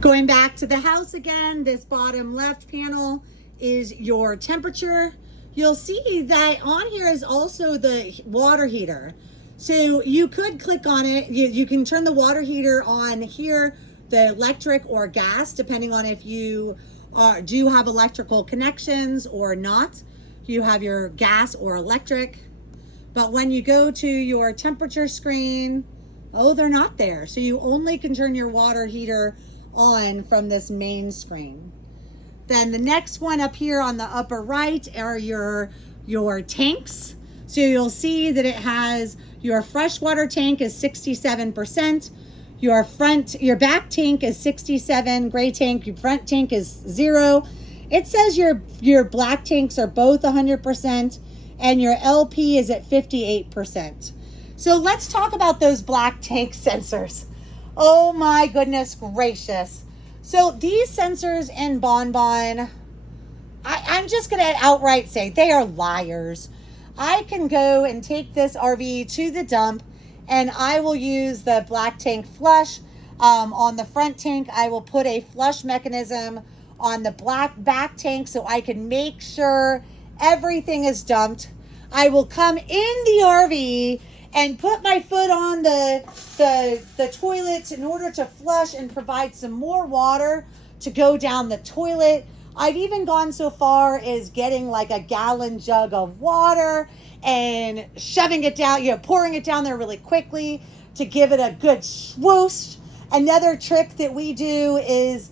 Going back to the house again, this bottom left panel is your temperature. You'll see that on here is also the water heater. So you could click on it. You can turn the water heater on here, the electric or gas, depending on if you do have electrical connections or not. You have your gas or electric. But when you go to your temperature screen, oh, they're not there. So you only can turn your water heater on from this main screen. Then the next one up here on the upper right are your tanks. So you'll see that it has your freshwater tank is 67%, your back tank is 67, gray tank, your front tank is 0. It says your black tanks are both 100% and your LP is at 58%. So let's talk about those black tank sensors. Oh my goodness gracious. So these sensors in Bonbon, I'm just going to outright say they are liars. I can go and take this RV to the dump and I will use the black tank flush. On the front tank, I will put a flush mechanism on the black back tank so I can make sure everything is dumped. I will come in the RV and put my foot on the toilet in order to flush and provide some more water to go down the toilet. I've even gone so far as getting like a gallon jug of water and shoving it down, pouring it down there really quickly to give it a good swoosh. Another trick that we do is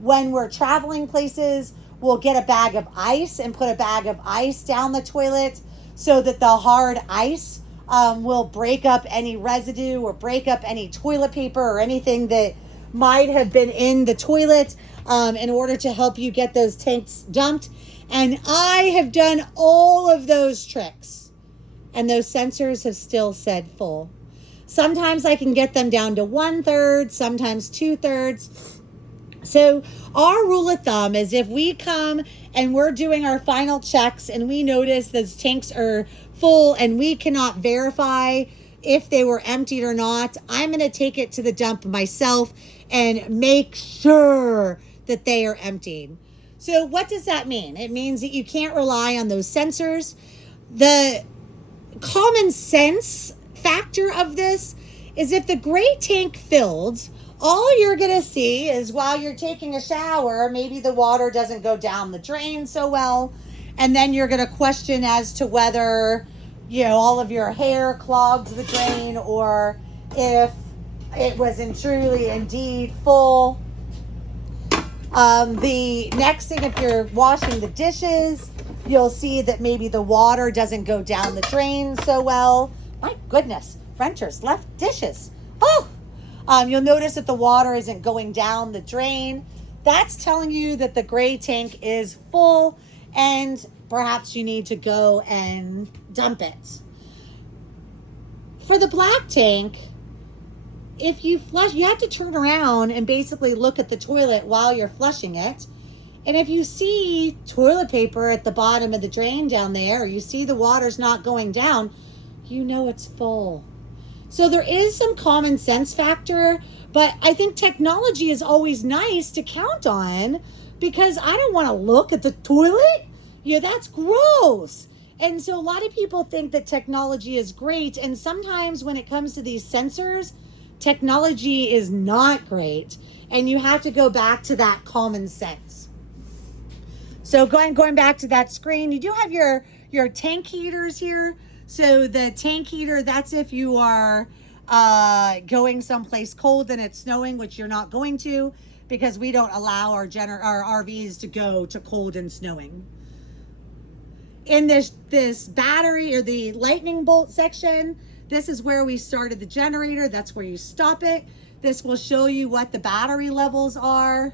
when we're traveling places, we'll get a bag of ice and put a bag of ice down the toilet so that the hard ice will break up any residue or break up any toilet paper or anything that might have been in the toilet in order to help you get those tanks dumped. And I have done all of those tricks and those sensors have still said full. Sometimes I can get them down to 1/3, sometimes 2/3. So our rule of thumb is if we come and we're doing our final checks and we notice those tanks are full and we cannot verify if they were emptied or not, I'm going to take it to the dump myself and make sure that they are emptied. So what does that mean? It means that you can't rely on those sensors. The common sense factor of this is if the gray tank filled, all you're gonna see is while you're taking a shower, maybe the water doesn't go down the drain so well. And then you're gonna question as to whether, all of your hair clogged the drain, or if it was truly indeed full. The next thing, if you're washing the dishes, you'll see that maybe the water doesn't go down the drain so well. My goodness, renters left dishes. Oh, you'll notice that the water isn't going down the drain. That's telling you that the gray tank is full and perhaps you need to go and dump it. For the black tank, if you flush, you have to turn around and basically look at the toilet while you're flushing it. And if you see toilet paper at the bottom of the drain down there, or you see the water's not going down, you know it's full. So there is some common sense factor, but I think technology is always nice to count on, because I don't want to look at the toilet. That's gross. And so a lot of people think that technology is great. And sometimes when it comes to these sensors, technology is not great. And you have to go back to that common sense. So going back to that screen, you do have your tank heaters here. So the tank heater, that's if you are going someplace cold and it's snowing, which you're not going to, because we don't allow our RVs to go to cold and snowing. In this battery, or the lightning bolt section, this is where we started the generator. That's where you stop it. This will show you what the battery levels are.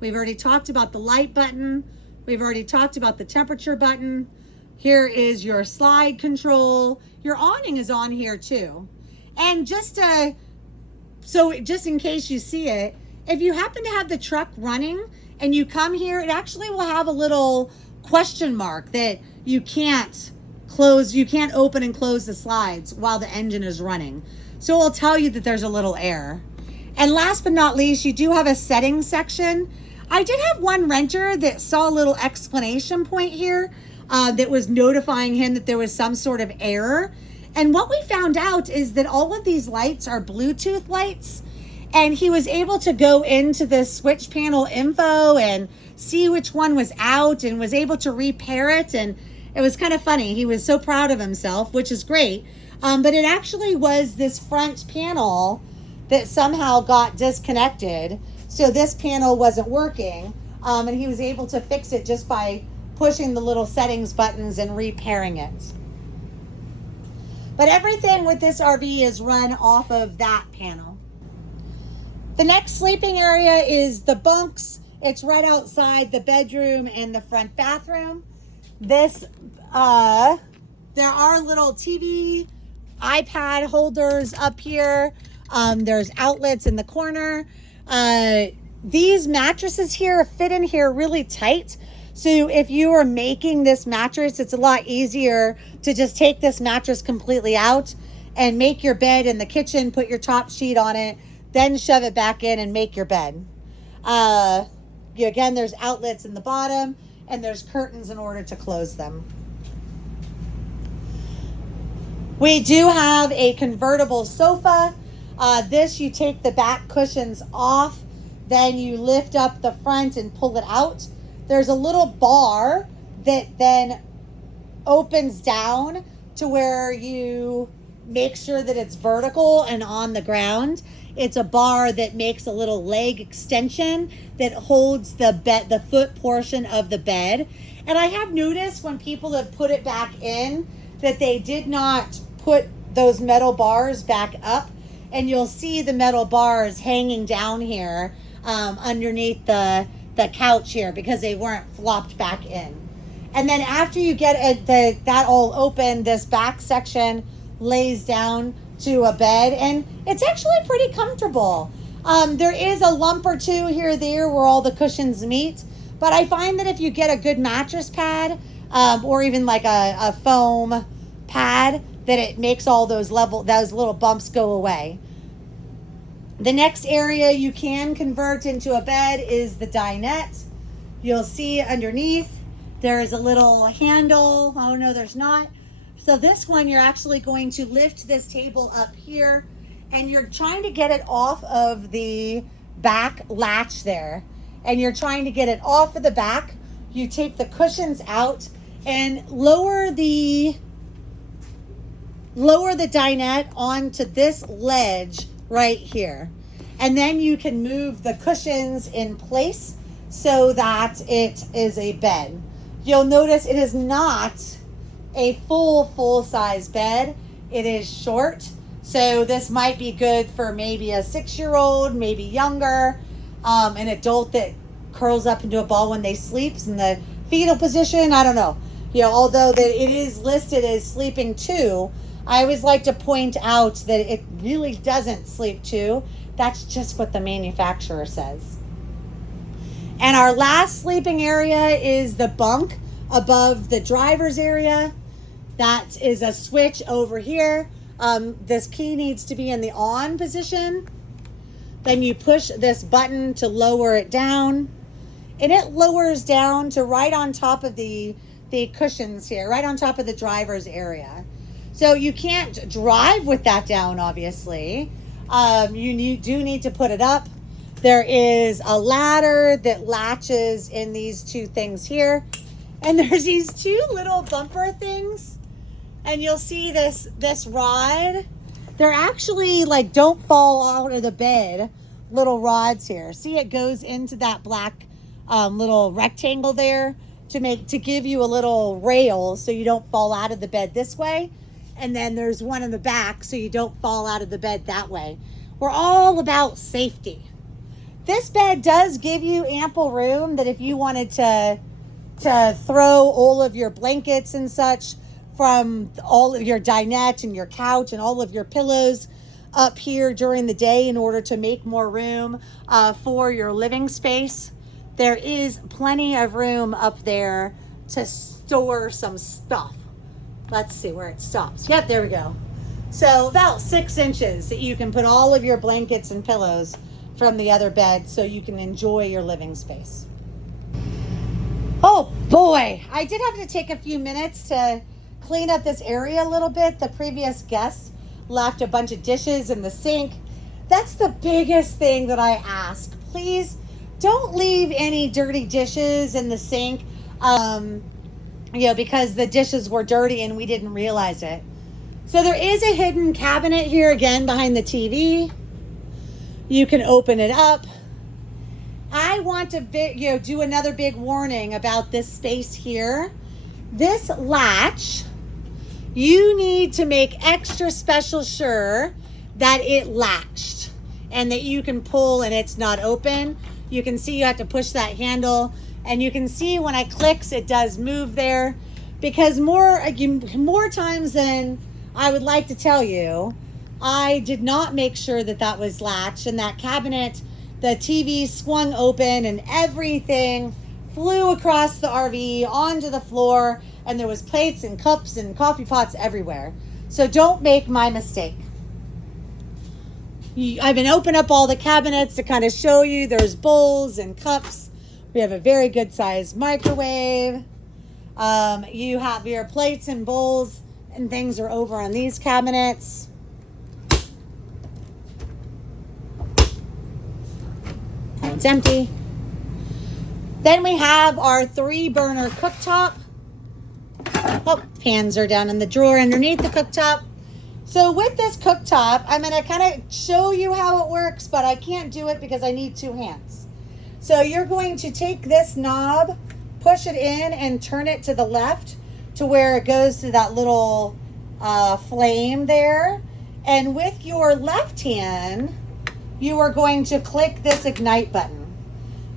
We've already talked about the light button. We've already talked about the temperature button. Here is your slide control. Your awning is on here too. And just in case you see it, if you happen to have the truck running and you come here, it actually will have a little question mark that you can't open and close the slides while the engine is running. So it will tell you that there's a little error. And last but not least, you do have a settings section. I did have one renter that saw a little exclamation point here that was notifying him that there was some sort of error. And what we found out is that all of these lights are Bluetooth lights. And he was able to go into the switch panel info and see which one was out, and was able to repair it. And it was kind of funny. He was so proud of himself, which is great. But it actually was this front panel that somehow got disconnected. So this panel wasn't working. And he was able to fix it just by pushing the little settings buttons and repairing it. But everything with this RV is run off of that panel. The next sleeping area is the bunks. It's right outside the bedroom and the front bathroom. This, there are little TV, iPad holders up here. There's outlets in the corner. These mattresses here fit in here really tight. So if you are making this mattress, it's a lot easier to just take this mattress completely out and make your bed in the kitchen, put your top sheet on it, then shove it back in and make your bed. Again, there's outlets in the bottom, and there's curtains in order to close them. We do have a convertible sofa. This, you take the back cushions off, then you lift up the front and pull it out. There's a little bar that then opens down to where you make sure that it's vertical and on the ground. It's a bar that makes a little leg extension that holds the foot portion of the bed. And I have noticed when people have put it back in that they did not put those metal bars back up, and you'll see the metal bars hanging down here underneath the couch here because they weren't flopped back in. And then after you get that all open, this back section lays down to a bed, and it's actually pretty comfortable. There is a lump or two here or there where all the cushions meet, but I find that if you get a good mattress pad or even like a foam pad, that it makes all those little bumps go away. The next area you can convert into a bed is the dinette. You'll see underneath there is a little handle. Oh no, there's not. So this one, you're actually going to lift this table up here, and you're trying to get it off of the back latch there, and you're trying to get it off of the back, you take the cushions out and lower the dinette onto this ledge right here. And then you can move the cushions in place so that it is a bed. You'll notice it is not a full size bed. It is short. So this might be good for maybe a 6-year-old, maybe younger, an adult that curls up into a ball when they sleeps in the fetal position. I don't know. Although that it is listed as sleeping 2, I always like to point out that it really doesn't sleep 2. That's just what the manufacturer says. And our last sleeping area is the bunk above the driver's area. That is a switch over here. This key needs to be in the on position. Then you push this button to lower it down, and it lowers down to right on top of the cushions here, right on top of the driver's area. So you can't drive with that down, obviously. You do need to put it up. There is a ladder that latches in these 2 things here. And there's these 2 little bumper things. And you'll see this rod. They're actually like don't fall out of the bed little rods here. See, it goes into that black little rectangle there to give you a little rail so you don't fall out of the bed this way. And then there's one in the back so you don't fall out of the bed that way. We're all about safety. This bed does give you ample room that if you wanted to throw all of your blankets and such from all of your dinette and your couch and all of your pillows up here during the day in order to make more room for your living space. There is plenty of room up there to store some stuff. Let's see where it stops. Yep, there we go. So about 6 inches that you can put all of your blankets and pillows from the other bed so you can enjoy your living space. Oh boy, I did have to take a few minutes to clean up this area a little bit. The previous guests left a bunch of dishes in the sink. That's the biggest thing that I ask. Please don't leave any dirty dishes in the sink. Because the dishes were dirty and we didn't realize it. So there is a hidden cabinet here again behind the TV. You can open it up. I want to do another big warning about this space here. This latch, you need to make extra special sure that it latched and that you can pull and it's not open. You can see you have to push that handle. And you can see when it clicks, it does move there, because more times than I would like to tell you, I did not make sure that was latched, and that cabinet, the TV swung open and everything flew across the RV onto the floor, and there was plates and cups and coffee pots everywhere. So don't make my mistake. I've been opening up all the cabinets to kind of show you there's bowls and cups. We have a very good sized microwave. You have your plates and bowls and things are over on these cabinets. And it's empty. Then we have our 3-burner cooktop. Oh, pans are down in the drawer underneath the cooktop. So with this cooktop, I'm going to kind of show you how it works, but I can't do it because I need 2 hands. So you're going to take this knob, push it in, and turn it to the left to where it goes to that little flame there. And with your left hand, you are going to click this ignite button.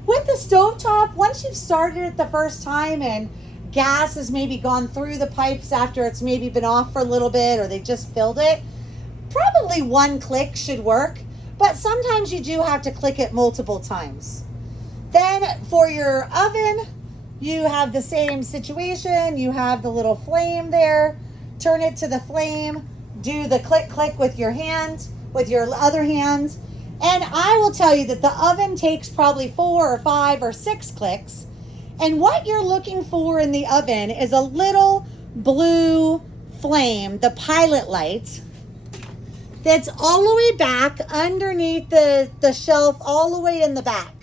With the stovetop, once you've started it the first time and gas has maybe gone through the pipes after it's maybe been off for a little bit or they just filled it, probably 1 click should work, but sometimes you do have to click it multiple times. Then for your oven, you have the same situation. You have the little flame there. Turn it to the flame. Do the click with your hand, with your other hand. And I will tell you that the oven takes probably 4 or 5 or 6 clicks. And what you're looking for in the oven is a little blue flame, the pilot light, that's all the way back underneath the shelf, all the way in the back.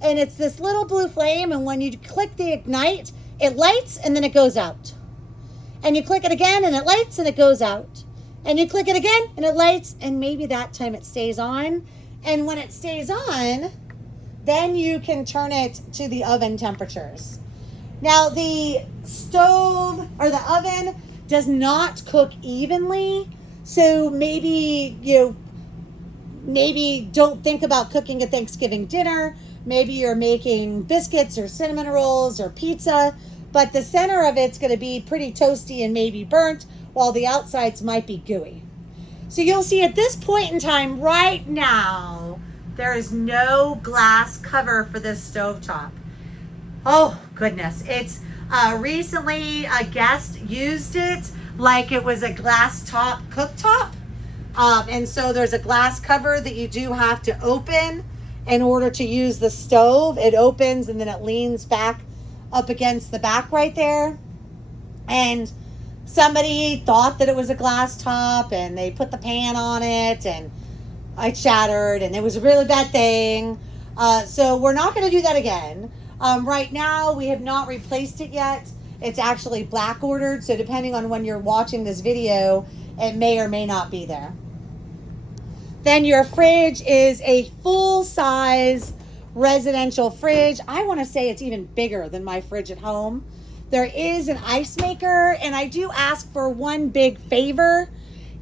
And it's this little blue flame, and when you click the ignite, it lights and then it goes out. And you click it again and it lights and it goes out. And you click it again and it lights, and maybe that time it stays on. And when it stays on, then you can turn it to the oven temperatures. Now the stove or the oven does not cook evenly, so maybe don't think about cooking a Thanksgiving dinner. Maybe you're making biscuits or cinnamon rolls or pizza, but the center of it's going to be pretty toasty and maybe burnt, while the outsides might be gooey. So you'll see at this point in time right now, there is no glass cover for this stovetop. Oh goodness, it's recently a guest used it like it was a glass top cooktop. And so there's a glass cover that you do have to open in order to use the stove. It opens and then it leans back up against the back right there. And somebody thought that it was a glass top and they put the pan on it and it shattered and it was a really bad thing. So we're not going to do that again. Right now we have not replaced it yet. It's actually black ordered. So depending on when you're watching this video, it may or may not be there. Then your fridge is a full-size residential fridge. I want to say it's even bigger than my fridge at home. There is an ice maker, and I do ask for one big favor.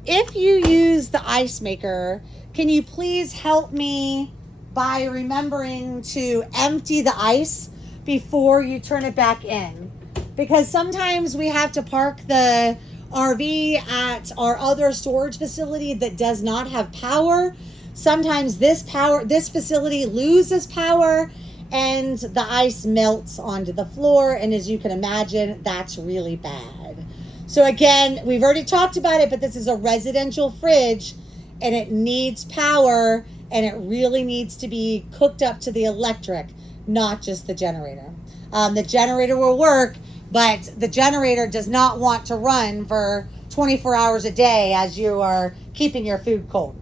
If you use the ice maker, can you please help me by remembering to empty the ice before you turn it back in? Because sometimes we have to park the RV at our other storage facility that does not have power. Sometimes this facility loses power and the ice melts onto the floor, and as you can imagine, that's really bad. So again, we've already talked about it, but this is a residential fridge and it needs power, and it really needs to be cooked up to the electric, not just the generator. The generator will work, but the generator does not want to run for 24 hours a day as you are keeping your food cold.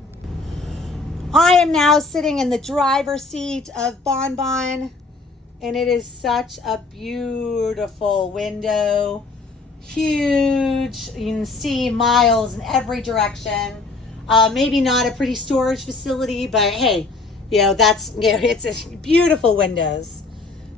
I am now sitting in the driver's seat of Bonbon, and it is such a beautiful window. Huge. You can see miles in every direction. Maybe not a pretty storage facility, but hey, it's a beautiful windows.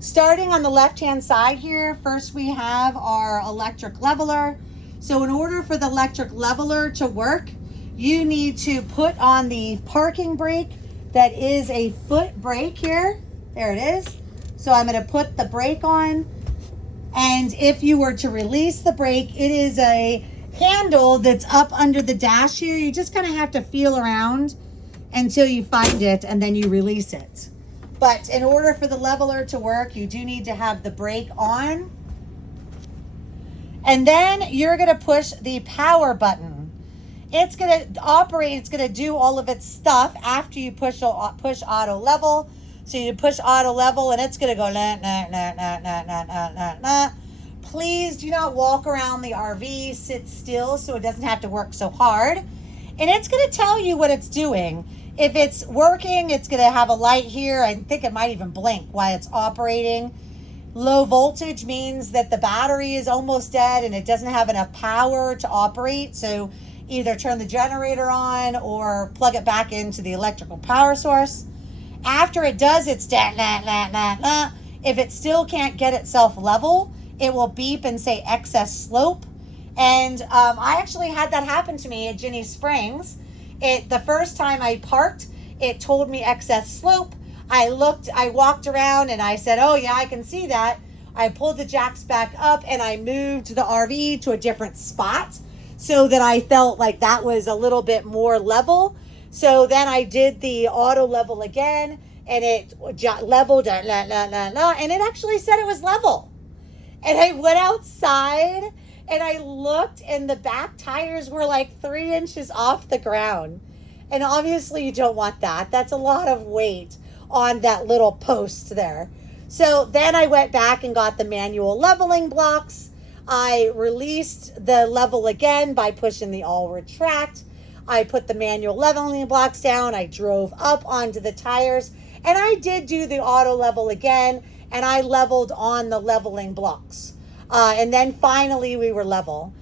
Starting on the left-hand side here, first we have our electric leveler. So in order for the electric leveler to work, you need to put on the parking brake. That is a foot brake here. There it is. So I'm going to put the brake on. And if you were to release the brake, it is a handle that's up under the dash here. You just kind of have to feel around until you find it, and then you release it. But in order for the leveler to work, you do need to have the brake on. And then you're going to push the power button. It's going to operate, it's going to do all of its stuff after you push auto level. So you push auto level and it's going to go nah, nah, nah, nah, nah, nah, nah, nah, nah. Please do not walk around the RV, sit still so it doesn't have to work so hard. And it's going to tell you what it's doing. If it's working, it's going to have a light here. I think it might even blink while it's operating. Low voltage means that the battery is almost dead and it doesn't have enough power to operate. So either turn the generator on or plug it back into the electrical power source. After it does its if it still can't get itself level, it will beep and say excess slope. And I actually had that happen to me at Ginny Springs. The first time I parked, it told me excess slope. I walked around and I said, oh yeah, I can see that. I pulled the jacks back up and I moved the RV to a different spot so that I felt like that was a little bit more level. So then I did the auto level again and it leveled, and it actually said it was level. And I went outside and I looked and the back tires were like 3 inches off the ground. And obviously you don't want that. That's a lot of weight on that little post there. So then I went back and got the manual leveling blocks. I released the level again by pushing the all retract. I put the manual leveling blocks down. I drove up onto the tires, and I did do the auto level again, and I leveled on the leveling blocks. And then finally we were level.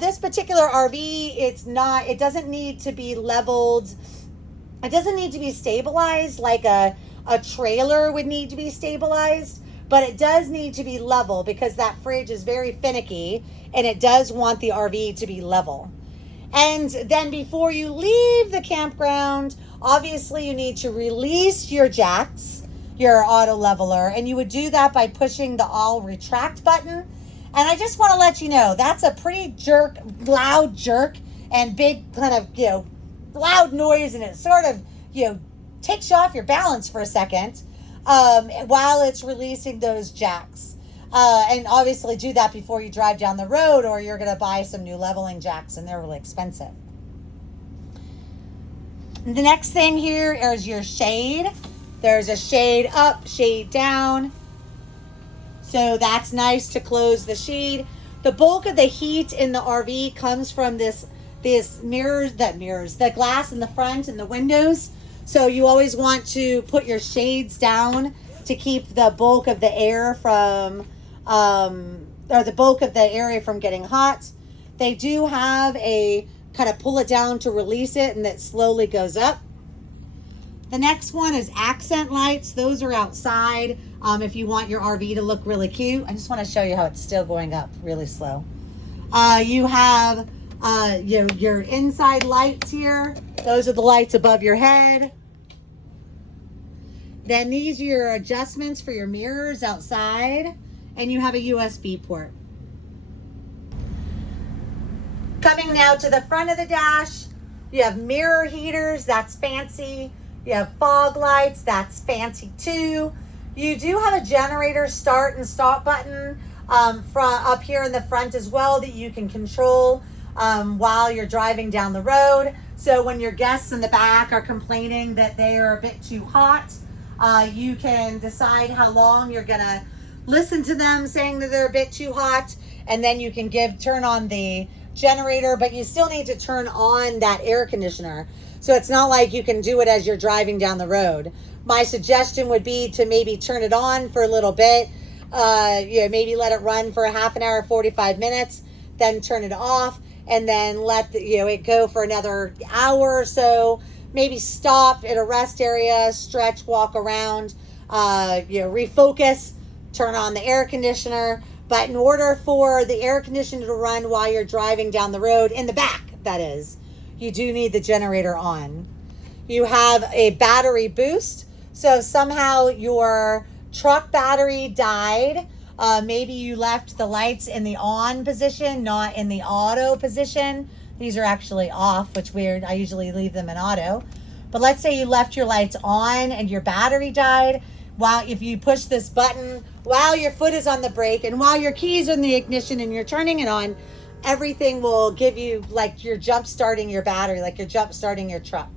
This particular RV, it doesn't need to be leveled. It doesn't need to be stabilized like a trailer would need to be stabilized, but it does need to be level because that fridge is very finicky and it does want the RV to be level. And then before you leave the campground, obviously you need to release your jacks, your auto leveler, and you would do that by pushing the all retract button. And I just want to let you know, that's a pretty loud jerk and big kind of, loud noise, and it sort of, takes you off your balance for a second while it's releasing those jacks. And obviously do that before you drive down the road, or you're going to buy some new leveling jacks and they're really expensive. The next thing here is your shade. There's a shade up, shade down. So that's nice to close the shade. The bulk of the heat in the RV comes from the glass in the front and the windows. So you always want to put your shades down to keep the bulk of the air from, or the bulk of the area from getting hot. They do have a kind of pull it down to release it, and it slowly goes up. The next one is accent lights. Those are outside if you want your RV to look really cute. I just want to show you how it's still going up really slow. You have your inside lights here. Those are the lights above your head. Then these are your adjustments for your mirrors outside. And you have a USB port. Coming now to the front of the dash, you have mirror heaters. That's fancy. You have fog lights. That's fancy too. You do have a generator start and stop button up here in the front as well that you can control while you're driving down the road. So when your guests in the back are complaining that they are a bit too hot, you can decide how long you're gonna listen to them saying that they're a bit too hot, and then you can turn on the generator, but you still need to turn on that air conditioner. So it's not like you can do it as you're driving down the road. My suggestion would be to maybe turn it on for a little bit, maybe let it run for a half an hour, 45 minutes, then turn it off, and then let it go for another hour or so. Maybe stop at a rest area, stretch, walk around, refocus, turn on the air conditioner. But in order for the air conditioner to run while you're driving down the road, in the back, that is, you do need the generator on. You have a battery boost. So somehow your truck battery died. Maybe you left the lights in the on position, not in the auto position. These are actually off, which weird. I usually leave them in auto. But let's say you left your lights on and your battery died. If you push this button while your foot is on the brake and while your keys are in the ignition and you're turning it on, everything will give you like you're jump starting your battery, like you're jump starting your truck.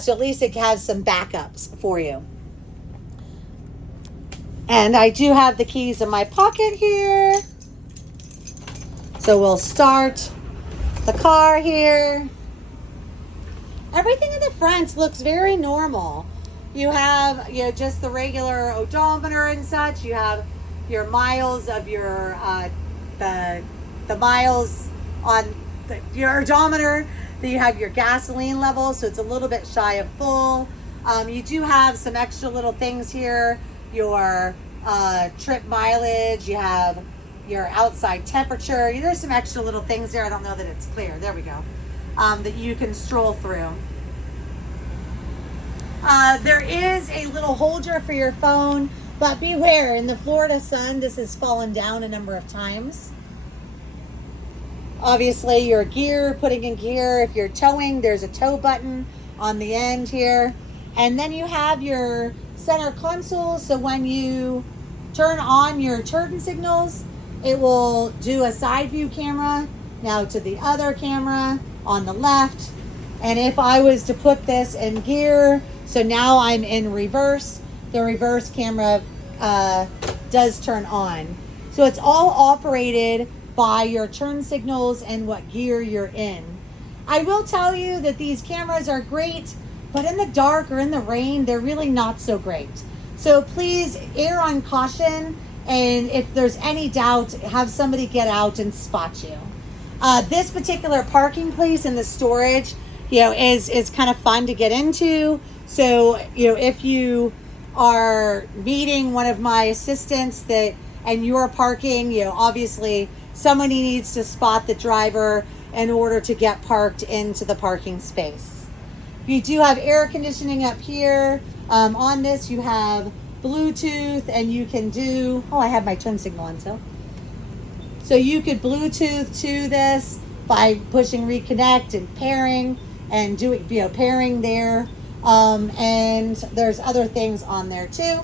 So at least it has some backups for you. And I do have the keys in my pocket here. So we'll start the car here. Everything in the front looks very normal. You have, just the regular odometer and such. You have your miles of your, the miles on your odometer. Then you have your gasoline level, so it's a little bit shy of full. You do have some extra little things here. Your trip mileage. You have your outside temperature. There's some extra little things there. I don't know that it's clear. There we go. That you can stroll through. There is a little holder for your phone, but beware, in the Florida sun, this has fallen down a number of times. Obviously, your gear, putting in gear. If you're towing, there's a tow button on the end here. And then you have your center console, so when you turn on your turn signals, it will do a side view camera, now to the other camera on the left. And if I was to put this in gear, so now I'm in reverse, the reverse camera does turn on. So it's all operated by your turn signals and what gear you're in. I will tell you that these cameras are great, but in the dark or in the rain, they're really not so great. So please err on caution, and if there's any doubt, have somebody get out and spot you. This particular parking place in the storage, is kind of fun to get into. So, if you are meeting one of my assistants and you're parking, obviously somebody needs to spot the driver in order to get parked into the parking space. You do have air conditioning up here. On this, you have Bluetooth, and you can do, I have my turn signal on still. So you could Bluetooth to this by pushing reconnect and pairing and doing, pairing there. And there's other things on there too.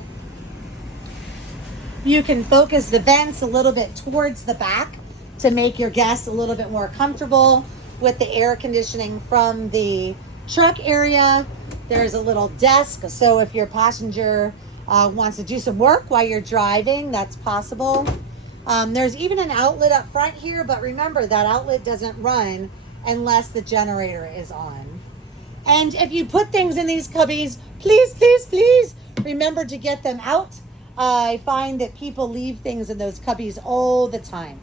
You can focus the vents a little bit towards the back to make your guests a little bit more comfortable with the air conditioning from the truck area. There's a little desk, so if your passenger wants to do some work while you're driving, that's possible. There's even an outlet up front here, but remember that outlet doesn't run unless the generator is on. And if you put things in these cubbies, please remember to get them out. I find that people leave things in those cubbies all the time.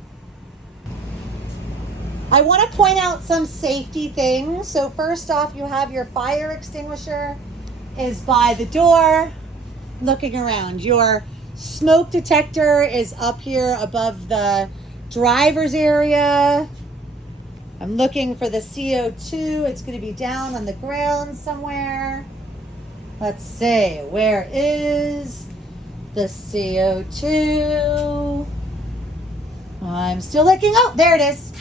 I want to point out some safety things. So first off, you have your fire extinguisher is by the door, looking around. Your smoke detector is up here above the driver's area. I'm looking for the CO2. It's going to be down on the ground somewhere. Let's see, where is the CO2? I'm still looking. Oh, there it is.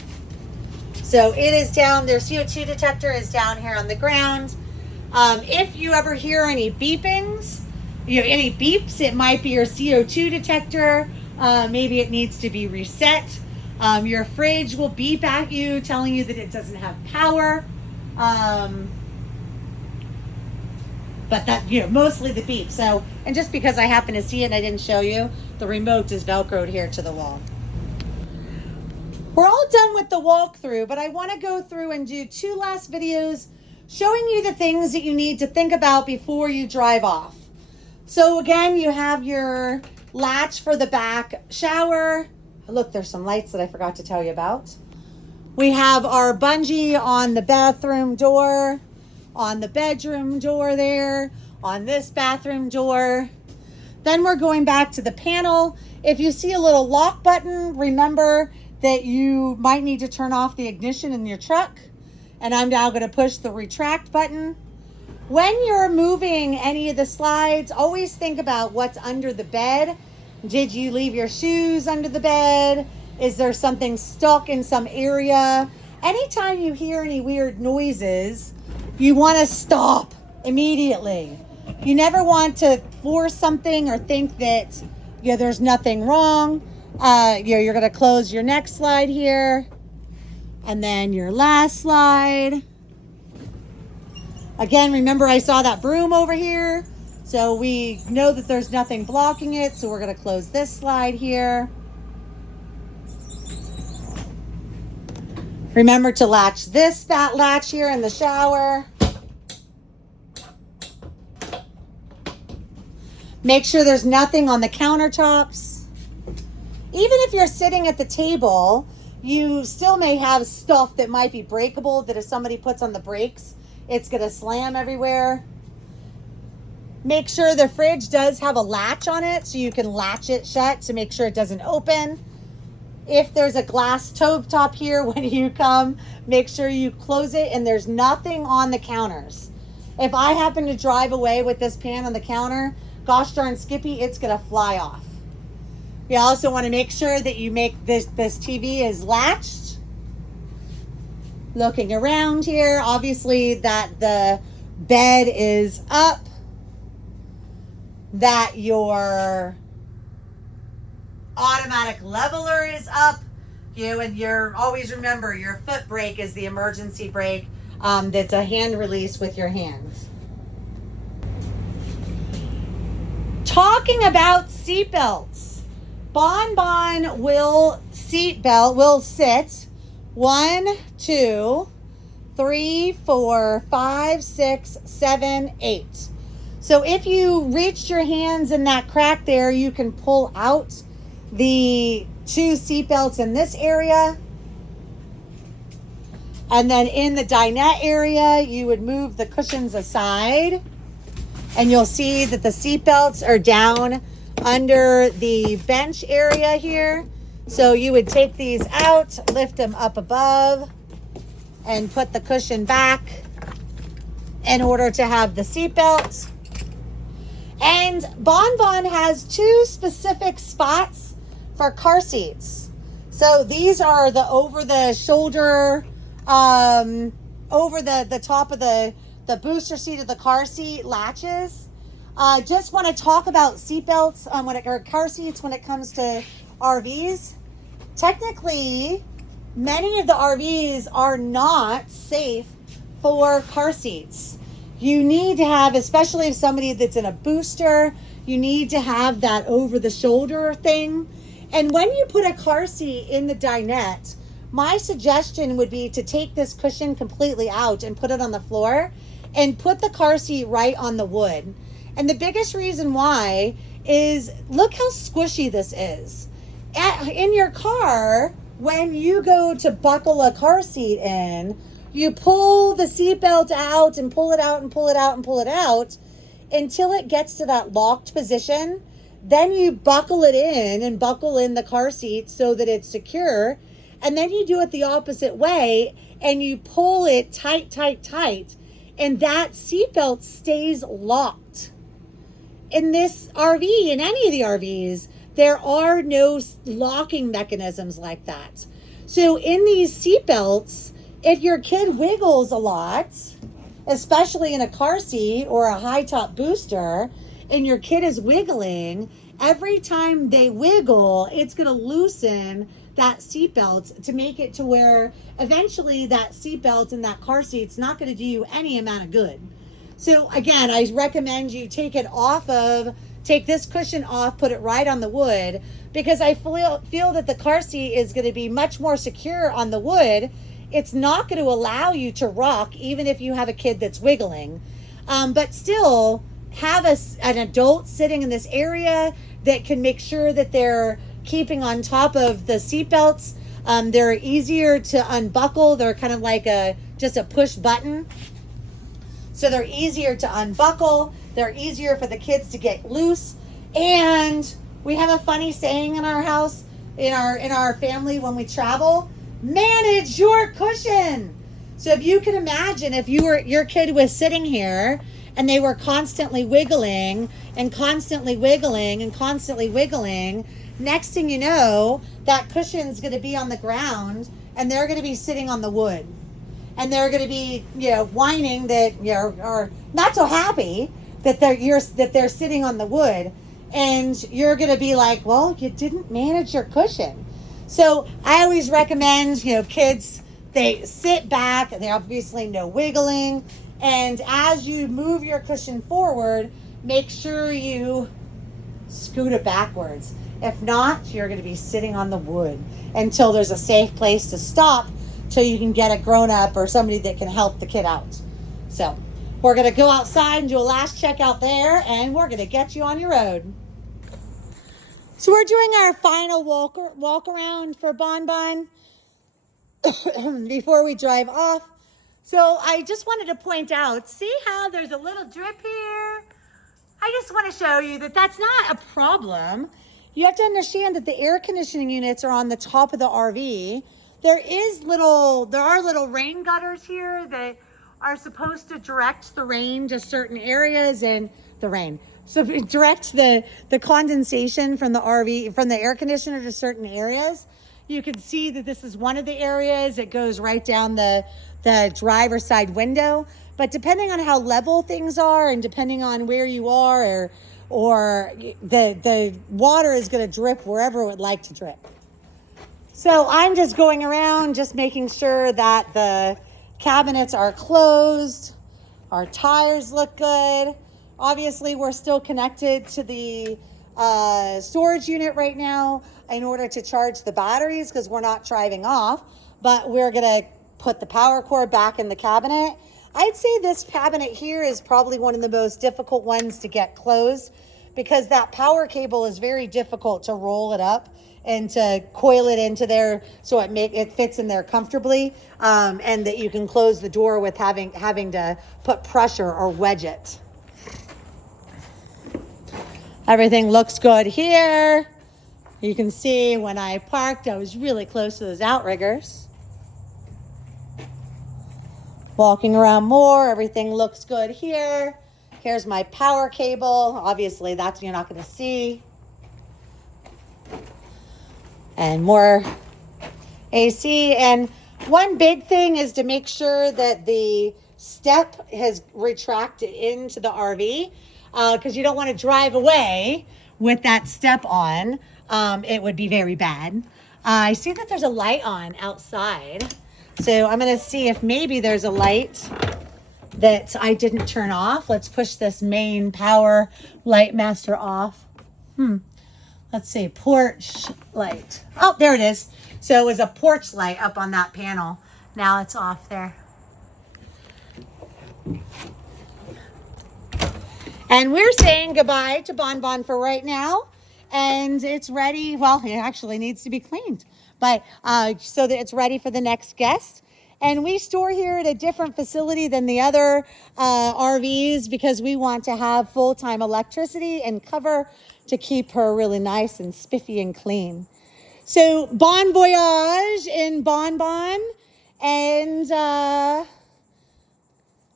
So it is down, their CO2 detector is down here on the ground. If you ever hear any beepings, any beeps, it might be your CO2 detector. Maybe it needs to be reset. Your fridge will beep at you, telling you that it doesn't have power. But that, mostly the beep. So, and just because I happen to see it and I didn't show you, the remote is Velcroed here to the wall. We're all done with the walkthrough, but I want to go through and do 2 last videos showing you the things that you need to think about before you drive off. So again, you have your latch for the back shower. Look, there's some lights that I forgot to tell you about. We have our bungee on the bathroom door, on the bedroom door there, on this bathroom door. Then we're going back to the panel. If you see a little lock button, remember that you might need to turn off the ignition in your truck. And I'm now going to push the retract button. When you're moving any of the slides, always think about what's under the bed. Did you leave your shoes under the bed? Is there something stuck in some area? Anytime you hear any weird noises, you want to stop immediately. You never want to force something or think that there's nothing wrong. You're going to close your next slide here, and then your last slide. Again, remember I saw that broom over here, so we know that there's nothing blocking it, so we're going to close this slide here. Remember to latch this fat latch here in the shower. Make sure there's nothing on the countertops. Even if you're sitting at the table, you still may have stuff that might be breakable, that if somebody puts on the brakes, it's going to slam everywhere. Make sure the fridge does have a latch on it, so you can latch it shut to make sure it doesn't open. If there's a glass stove top here when you come, make sure you close it and there's nothing on the counters. If I happen to drive away with this pan on the counter, gosh darn Skippy, it's going to fly off. You also want to make sure that you make this TV is latched. Looking around here, obviously that the bed is up, that your automatic leveler is up, and you're always remember your foot brake is the emergency brake. That's a hand release with your hands. Talking about seat belts. Bonbon will sit 1, 2, 3, 4, 5, 6, 7, 8. So if you reached your hands in that crack there, you can pull out the 2 seat belts in this area. And then in the dinette area, you would move the cushions aside. And you'll see that the seat belts are down under the bench area here. So you would take these out, lift them up above, and put the cushion back in order to have the seat belts. And Bon Bon has 2 specific spots for car seats. So these are the over the shoulder, over the top of the booster seat of the car seat latches. Just want to talk about seat belts or car seats when it comes to RVs. Technically, many of the RVs are not safe for car seats. You need to have, especially if somebody that's in a booster, you need to have that over the shoulder thing. And when you put a car seat in the dinette, my suggestion would be to take this cushion completely out and put it on the floor and put the car seat right on the wood. And the biggest reason why is look how squishy this is. In your car, when you go to buckle a car seat in, you pull the seatbelt out and pull it out and pull it out and pull it out until it gets to that locked position. Then you buckle it in and buckle in the car seat so that it's secure. And then you do it the opposite way and you pull it tight, tight, tight. And that seatbelt stays locked. In this RV, in any of the RVs, there are no locking mechanisms like that. So in these seatbelts, if your kid wiggles a lot, especially in a car seat or a high top booster, and your kid is wiggling, every time they wiggle, it's going to loosen that seatbelt to make it to where eventually that seatbelt in that car seat's not going to do you any amount of good. So again, I recommend you take this cushion off, put it right on the wood, because I feel that the car seat is going to be much more secure on the wood. It's not going to allow you to rock even if you have a kid that's wiggling. But still have an adult sitting in this area that can make sure that they're keeping on top of the seat belts. They're easier to unbuckle. They're kind of like just a push button. So they're easier to unbuckle. They're easier for the kids to get loose. And we have a funny saying in our house, in our family when we travel: manage your cushion. So if you can imagine if your kid was sitting here and they were constantly wiggling and constantly wiggling and constantly wiggling, next thing you know, that cushion's going to be on the ground and they're going to be sitting on the wood. And they're going to be, whining that, or not so happy that they're sitting on the wood, and you're going to be like, well, you didn't manage your cushion. So I always recommend, kids, they sit back, they obviously no wiggling, and as you move your cushion forward, make sure you scoot it backwards. If not, you're going to be sitting on the wood until there's a safe place to stop, so you can get a grown-up or somebody that can help the kid out. So we're going to go outside and do a last check out there, and we're going to get you on your road. So we're doing our final walk around for Bon Bon before we drive off. So I just wanted to point out, see how there's a little drip here? I just want to show you that that's not a problem. You have to understand that the air conditioning units are on the top of the RV. There are little rain gutters here that are supposed to direct the rain to certain areas and So direct the condensation from the RV, from the air conditioner to certain areas. You can see that this is one of the areas. It goes right down the driver's side window. But depending on how level things are and depending on where you are or the water is going to drip wherever it would like to drip. So I'm just going around, just making sure that the cabinets are closed. Our tires look good. Obviously, we're still connected to the storage unit right now in order to charge the batteries because we're not driving off. But we're going to put the power cord back in the cabinet. I'd say this cabinet here is probably one of the most difficult ones to get closed because that power cable is very difficult to roll it up and to coil it into there so it fits in there comfortably, and that you can close the door with having to put pressure or wedge it. Everything looks good here. You can see when I parked, I was really close to those outriggers. Walking around more, everything looks good here. Here's my power cable. Obviously, that's you're not going to see. And more AC. And one big thing is to make sure that the step has retracted into the RV, because you don't want to drive away with that step on. It would be very bad. I see that there's a light on outside. So I'm going to see if maybe there's a light that I didn't turn off. Let's push this main power light master off. Let's see, porch light. Oh, there it is. So it was a porch light up on that panel. Now it's off there. And we're saying goodbye to Bon Bon for right now. And it's ready. Well, it actually needs to be cleaned, but so that it's ready for the next guest. And we store here at a different facility than the other RVs because we want to have full-time electricity and cover to keep her really nice and spiffy and clean. So bon voyage in Bon Bon. And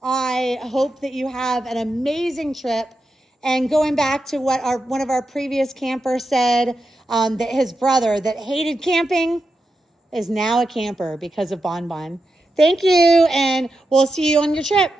I hope that you have an amazing trip. And going back to what one of our previous campers said, that his brother that hated camping is now a camper because of Bon Bon. Thank you, and we'll see you on your trip.